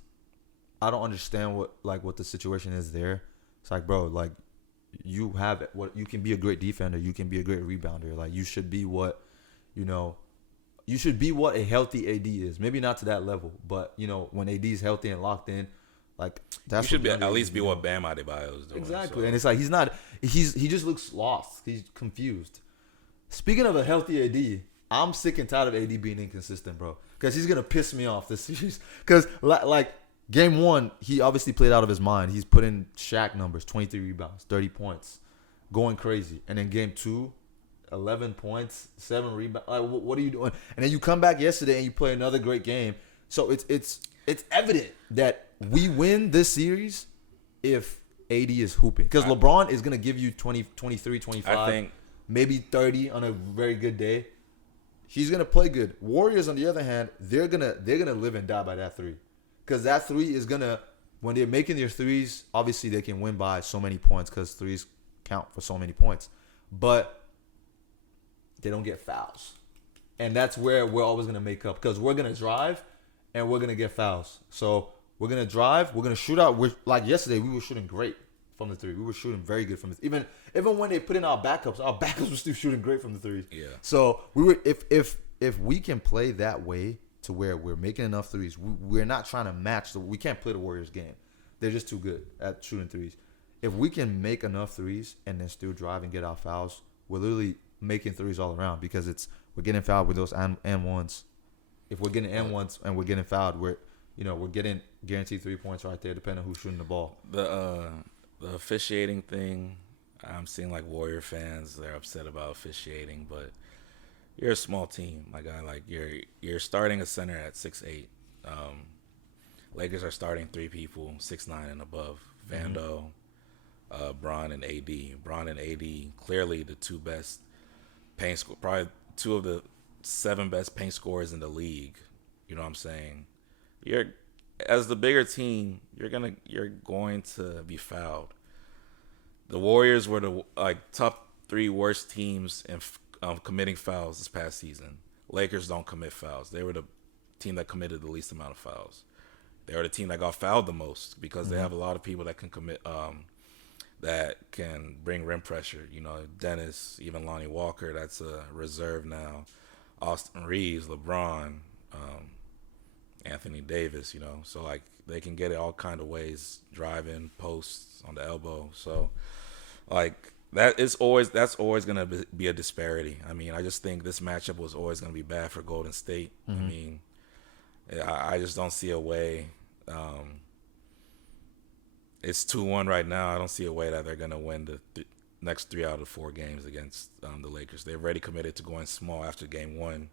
I don't understand what the situation is there. It's like, bro, like you have what you can be a great defender, you can be a great rebounder. Like you should be what, you should be what a healthy AD is. Maybe not to that level, but when AD is healthy and locked in, like that's you should be at least be what Bam Adebayo is doing. Exactly, so. And it's like he just looks lost. He's confused. Speaking of a healthy AD, I'm sick and tired of AD being inconsistent, bro. Because he's gonna piss me off this series. Because like game 1, he obviously played out of his mind. He's put in Shaq numbers: 23 rebounds, 30 points, going crazy. And then game 2, 11 points, 7 rebounds. Like, what are you doing? And then you come back yesterday and you play another great game. So it's evident that we win this series if AD is hooping. Because LeBron is gonna give you 20, 23, 25, maybe 30 on a very good day. He's gonna play good. Warriors, on the other hand, they're gonna live and die by that 3, because that 3 is gonna, when they're making their threes, obviously they can win by so many points because threes count for so many points, but they don't get fouls, and that's where we're always gonna make up, because we're gonna drive and we're gonna get fouls. So we're gonna drive, we're gonna shoot out. Like yesterday, we were shooting great from the 3. We were shooting very good from the even when they put in our backups were still shooting great from the 3. Yeah. So we were if we can play that way to where we're making enough threes, we're not trying to match we can't play the Warriors game. They're just too good at shooting threes. If we can make enough threes and then still drive and get our fouls, we're literally making threes all around, because we're getting fouled with those and ones. If we're getting and ones and we're getting fouled, we're getting guaranteed 3 points right there, depending on who's shooting the ball. The officiating thing, I'm seeing like Warrior fans, they're upset about officiating, but you're a small team, my guy. Like you're starting a center at 6'8". Lakers are starting 3 people 6'9" and above. Vando, Bron, and AD. Bron and AD, clearly the 2 best paint score, probably 2 of the 7 best paint scorers in the league. You know what I'm saying? As the bigger team, you're going to be fouled. The Warriors were the top 3 worst teams in committing fouls this past season. Lakers don't commit fouls. They were the team that committed the least amount of fouls. They were the team that got fouled the most, because they have a lot of people that can commit, that can bring rim pressure. Dennis, even Lonnie Walker, that's a reserve now. Austin Reeves, LeBron. Anthony Davis, so like they can get it all kind of ways, driving, posts on the elbow. So like that's always gonna be a disparity. I mean, I just think this matchup was always gonna be bad for Golden State. I mean, I just don't see a way. It's 2-1 right now. I don't see a way that they're gonna win the next 3 out of 4 games against the Lakers. They've already committed to going small after game 1.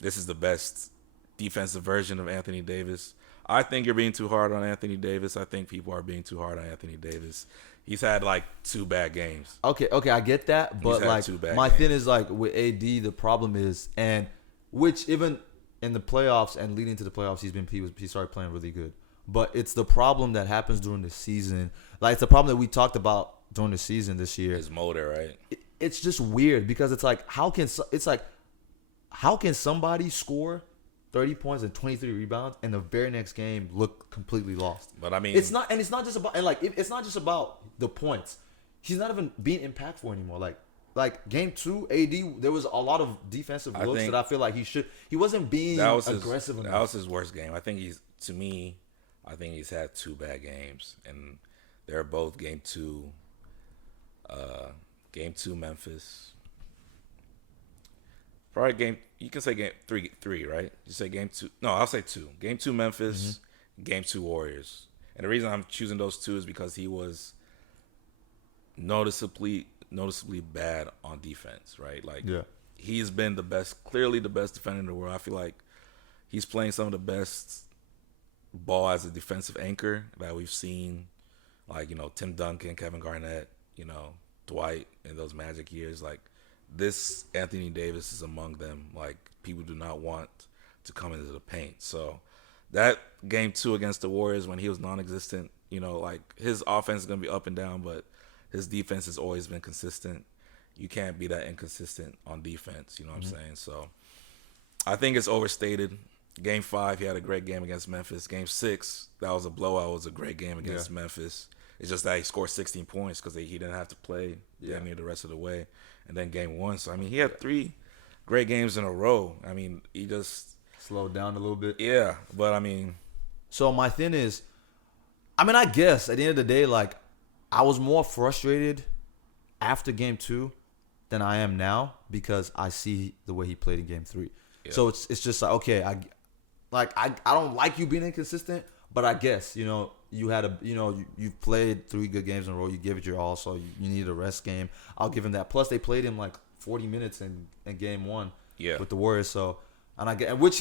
This is the best defensive version of Anthony Davis. I think you're being too hard on Anthony Davis. I think people are being too hard on Anthony Davis. He's had like 2 bad games. Okay, I get that, but like my thing is like with AD, the problem is, and which even in the playoffs and leading to the playoffs, he started playing really good. But it's the problem that happens during the season. Like it's the problem that we talked about during the season this year. His motor, right? It's just weird because it's like how can somebody score 30 points and 23 rebounds and the very next game look completely lost? But I mean, it's not just about the points. He's not even being impactful anymore. Like game 2, AD, there was a lot of defensive looks that I feel like he wasn't being aggressive enough. That was his worst game. I think he's had 2 bad games, and they're both game 2. Game 2 Memphis. Probably you can say game 3, right? You say game 2. No, I'll say 2. Game 2 Memphis, game 2 Warriors. And the reason I'm choosing those 2 is because he was noticeably bad on defense, right? Like he's been clearly the best defender in the world. I feel like he's playing some of the best ball as a defensive anchor that we've seen, like, Tim Duncan, Kevin Garnett, Dwight in those Magic years. Like this Anthony Davis is among them. Like people do not want to come into the paint. So that game 2 against the Warriors when he was non-existent, like his offense is going to be up and down, but his defense has always been consistent. You can't be that inconsistent on defense, you know what I'm saying? So I think it's overstated. Game 5, he had a great game against Memphis. Game 6, that was a blowout. It was a great game against Memphis. It's just that he scored 16 points because he didn't have to play damn near the rest of the way. And then game 1. So, I mean, he had 3 great games in a row. I mean, he just slowed down a little bit. Yeah, but I mean. So my thing is, I guess at the end of the day, like, I was more frustrated after game 2 than I am now because I see the way he played in game 3. Yeah. So it's just like, okay, I don't like you being inconsistent, but I guess, you had you've played 3 good games in a row. You give it your all, so you need a rest game. I'll give him that. Plus, they played him like 40 minutes in game 1 with the Warriors. So, and which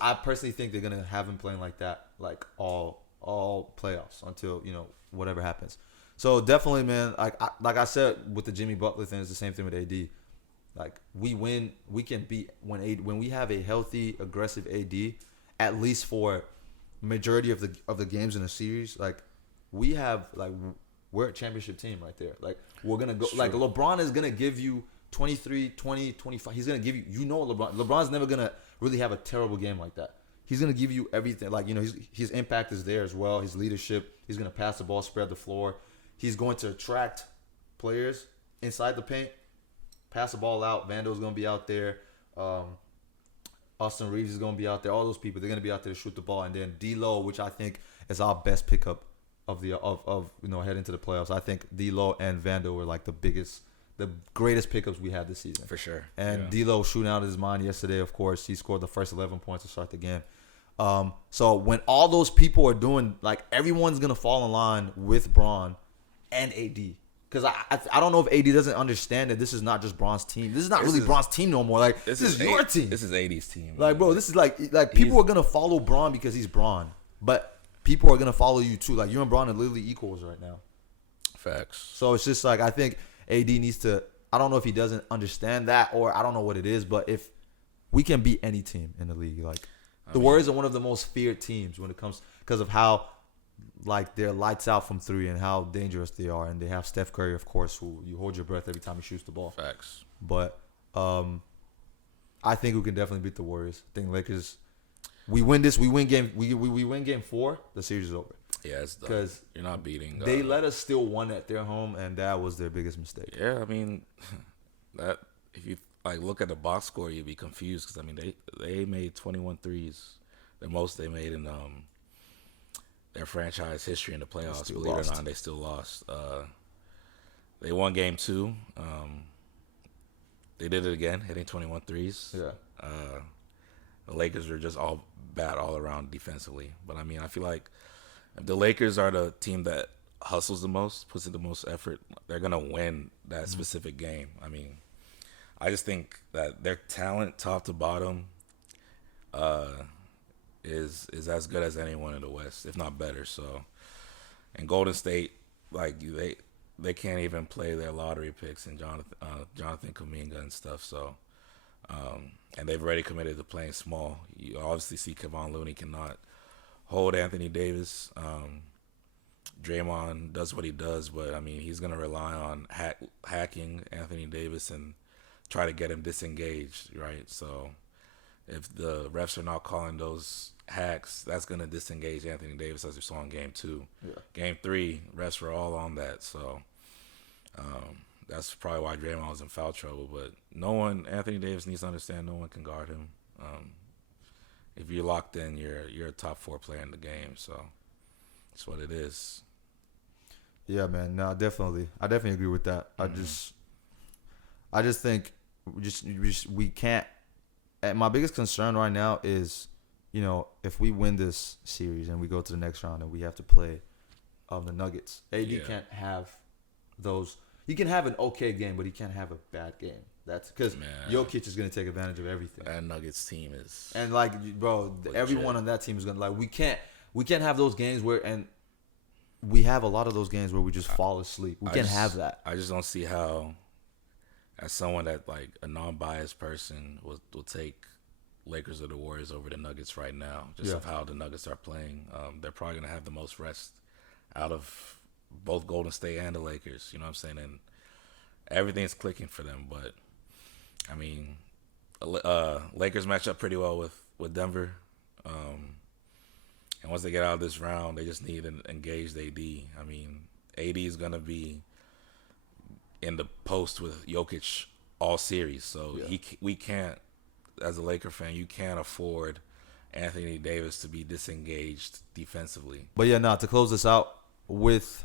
I personally think they're gonna have him playing like that, like all playoffs until whatever happens. So definitely, man. Like I said with the Jimmy Butler thing, it's the same thing with AD. Like we can beat when we have a healthy, aggressive AD, at least for majority of the games in the series. Like we're a championship team right there. Like we're gonna go. Like LeBron is gonna give you 23, 20, 25. He's gonna give you. LeBron's never gonna really have a terrible game like that. He's gonna give you everything. Like his impact is there as well. His leadership. He's gonna pass the ball, spread the floor. He's going to attract players inside the paint. Pass the ball out. Vando's gonna be out there. Austin Reeves is gonna be out there. All those people, they're gonna be out there to shoot the ball. And then D'Lo, which I think is our best pickup of heading to the playoffs. I think D'Lo and Vando were like the greatest pickups we had this season for sure. And D'Lo shooting out of his mind yesterday. Of course, he scored the first 11 points to start the game. So when all those people are doing, like, everyone's gonna fall in line with Bron and AD. Because I don't know if AD doesn't understand that this is not just Bron's team. This is not really Bron's team no more. Like, this is your team. This is AD's team. Like, bro, this is like people are going to follow Bron because he's Bron. But people are going to follow you too. Like, you and Bron are literally equals right now. Facts. So it's just like, I think AD needs to, I don't know if he doesn't understand that or I don't know what it is. But if we can beat any team in the league, like, the Warriors are one of the most feared teams when it comes, because of how, like, they're lights out from 3 and how dangerous they are. And they have Steph Curry, of course, who you hold your breath every time he shoots the ball. Facts. But I think we can definitely beat the Warriors. I think Lakers, we win game 4, the series is over. Yeah, it's done. Because you're not beating. They let us steal 1 at their home, and that was their biggest mistake. Yeah, I mean, that if you look at the box score, you'd be confused because I mean they made 21 threes the most they made in their franchise history in the playoffs. Still Believe it lost. or not, they still lost. They won game 2. They did it again, hitting 21 threes. Yeah. The Lakers are just all bad all around defensively. But, I mean, I feel like if the Lakers are the team that hustles the most, puts in the most effort, they're going to win that specific game. I mean, I just think that their talent, top to bottom, is as good as anyone in the West, if not better. So, and Golden State, like they can't even play their lottery picks and Jonathan Kuminga and stuff. So, and they've already committed to playing small. You obviously see Kevon Looney cannot hold Anthony Davis. Draymond does what he does, but I mean he's gonna rely on hacking Anthony Davis and try to get him disengaged, right? So if the refs are not calling those hacks, that's gonna disengage Anthony Davis, as we saw in Game 2. Yeah. Game 3, refs were all on that, so that's probably why Draymond was in foul trouble. But Anthony Davis needs to understand no one can guard him. If you're locked in, you're a top 4 player in the game, so that's what it is. Yeah, man. No, definitely. I definitely agree with that. I just think we can't. And my biggest concern right now is, if we win this series and we go to the next round and we have to play the Nuggets, AD can't have those. He can have an okay game, but he can't have a bad game. That's because Jokic is going to take advantage of everything. That Nuggets team is, and bro, legit. Everyone on that team is going to we can't have those games where we have a lot of those games where we just fall asleep. We can't have that. I just don't see how, as someone that like a non-biased person will take Lakers or the Warriors over the Nuggets right now, just of how the Nuggets are playing. They're probably going to have the most rest out of both Golden State and the Lakers. You know what I'm saying? And everything's clicking for them. But I mean, Lakers match up pretty well with Denver. And once they get out of this round, they just need an engaged AD. I mean, AD is going to be in the post with Jokic all series. So we can't, as a Laker fan, you can't afford Anthony Davis to be disengaged defensively. But to close this out, with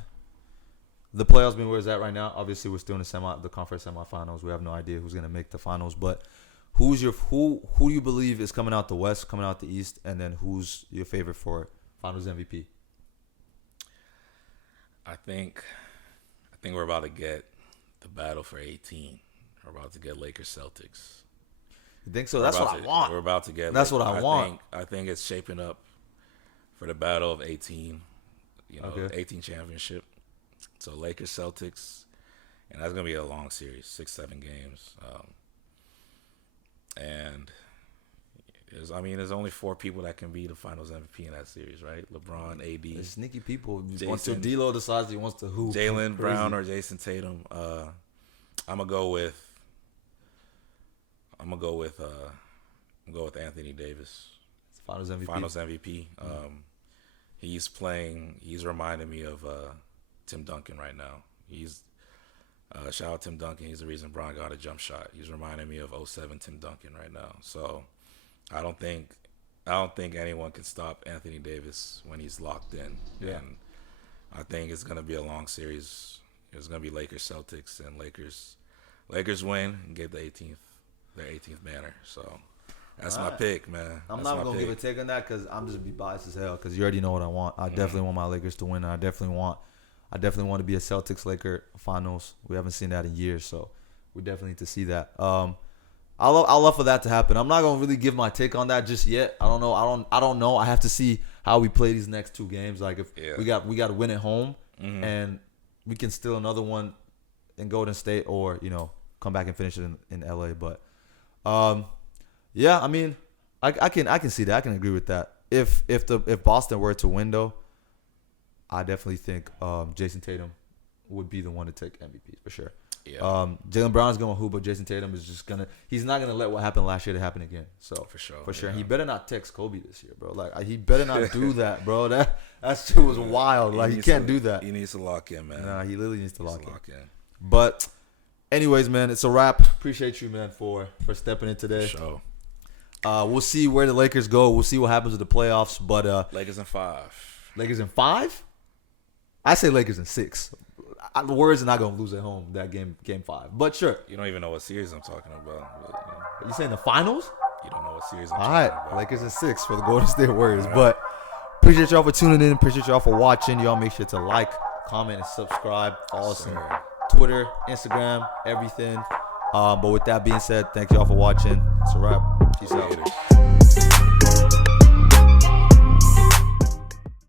the playoffs being where it's at right now, obviously we're still in the conference semifinals. We have no idea who's going to make the finals, but who do you believe is coming out the West, coming out the East, and then who's your favorite for Finals MVP? I think we're about to get the battle for 18. We're about to get Lakers Celtics. You think so? That's what I want. We're about to get. That's what I want. I think it's shaping up for the battle of 18. 18 championship. So Lakers Celtics, and that's gonna be a long series, 6-7 games. And there's only 4 people that can be the Finals MVP in that series, right? LeBron, AD. The sneaky people. Jason, until D'Lo decides he wants to hoop. Jaylen Brown or Jason Tatum. I'm gonna go with Anthony Davis. Finals MVP. Finals MVP. He's reminding me of Tim Duncan right now. Shout out Tim Duncan. He's the reason Bron got a jump shot. He's reminding me of 07 Tim Duncan right now. So I don't think anyone can stop Anthony Davis when he's locked in. Yeah. And I think it's gonna be a long series. It's gonna be Lakers Celtics, and Lakers win and get their 18th banner. So that's my pick, man. I'm not gonna give a take on that because I'm just be biased as hell. Because you already know what I want. I definitely want my Lakers to win. And I definitely want to be a Celtics Laker finals. We haven't seen that in years, so we definitely need to see that. I love for that to happen. I'm not gonna really give my take on that just yet. I don't know. I have to see how we play these next 2 games. Like if we got to win at home, and we can steal another one in Golden State, or come back and finish it in LA. But I mean, I can see that. I can agree with that. If Boston were to win though, I definitely think Jason Tatum would be the one to take MVP for sure. Yeah. Jaylen Brown is going to hoop, but Jason Tatum is just he's not gonna let what happened last year to happen again. So for sure. Yeah. He better not text Kobe this year, bro. Like he better not do that, bro. That shit was wild. Like he can't do that. He needs to lock in, man. Nah, he literally needs to lock in. in. But anyways, man, it's a wrap. Appreciate you, man, for stepping in today. For sure. We'll see where the Lakers go. We'll see what happens with the playoffs. But Lakers in 5. Lakers in 5? I say Lakers in 6. The Warriors are not going to lose at home that game 5. But sure. You don't even know what series I'm talking about. But, You saying the finals? you don't know what series I'm All talking right. about. Lakers in 6 for the Golden State Warriors. But appreciate y'all for tuning in. Appreciate y'all for watching. Y'all make sure to like, comment, and subscribe. Follow us on Twitter, Instagram, everything. But with that being said, thank y'all for watching. It's a wrap. Peace out. Later.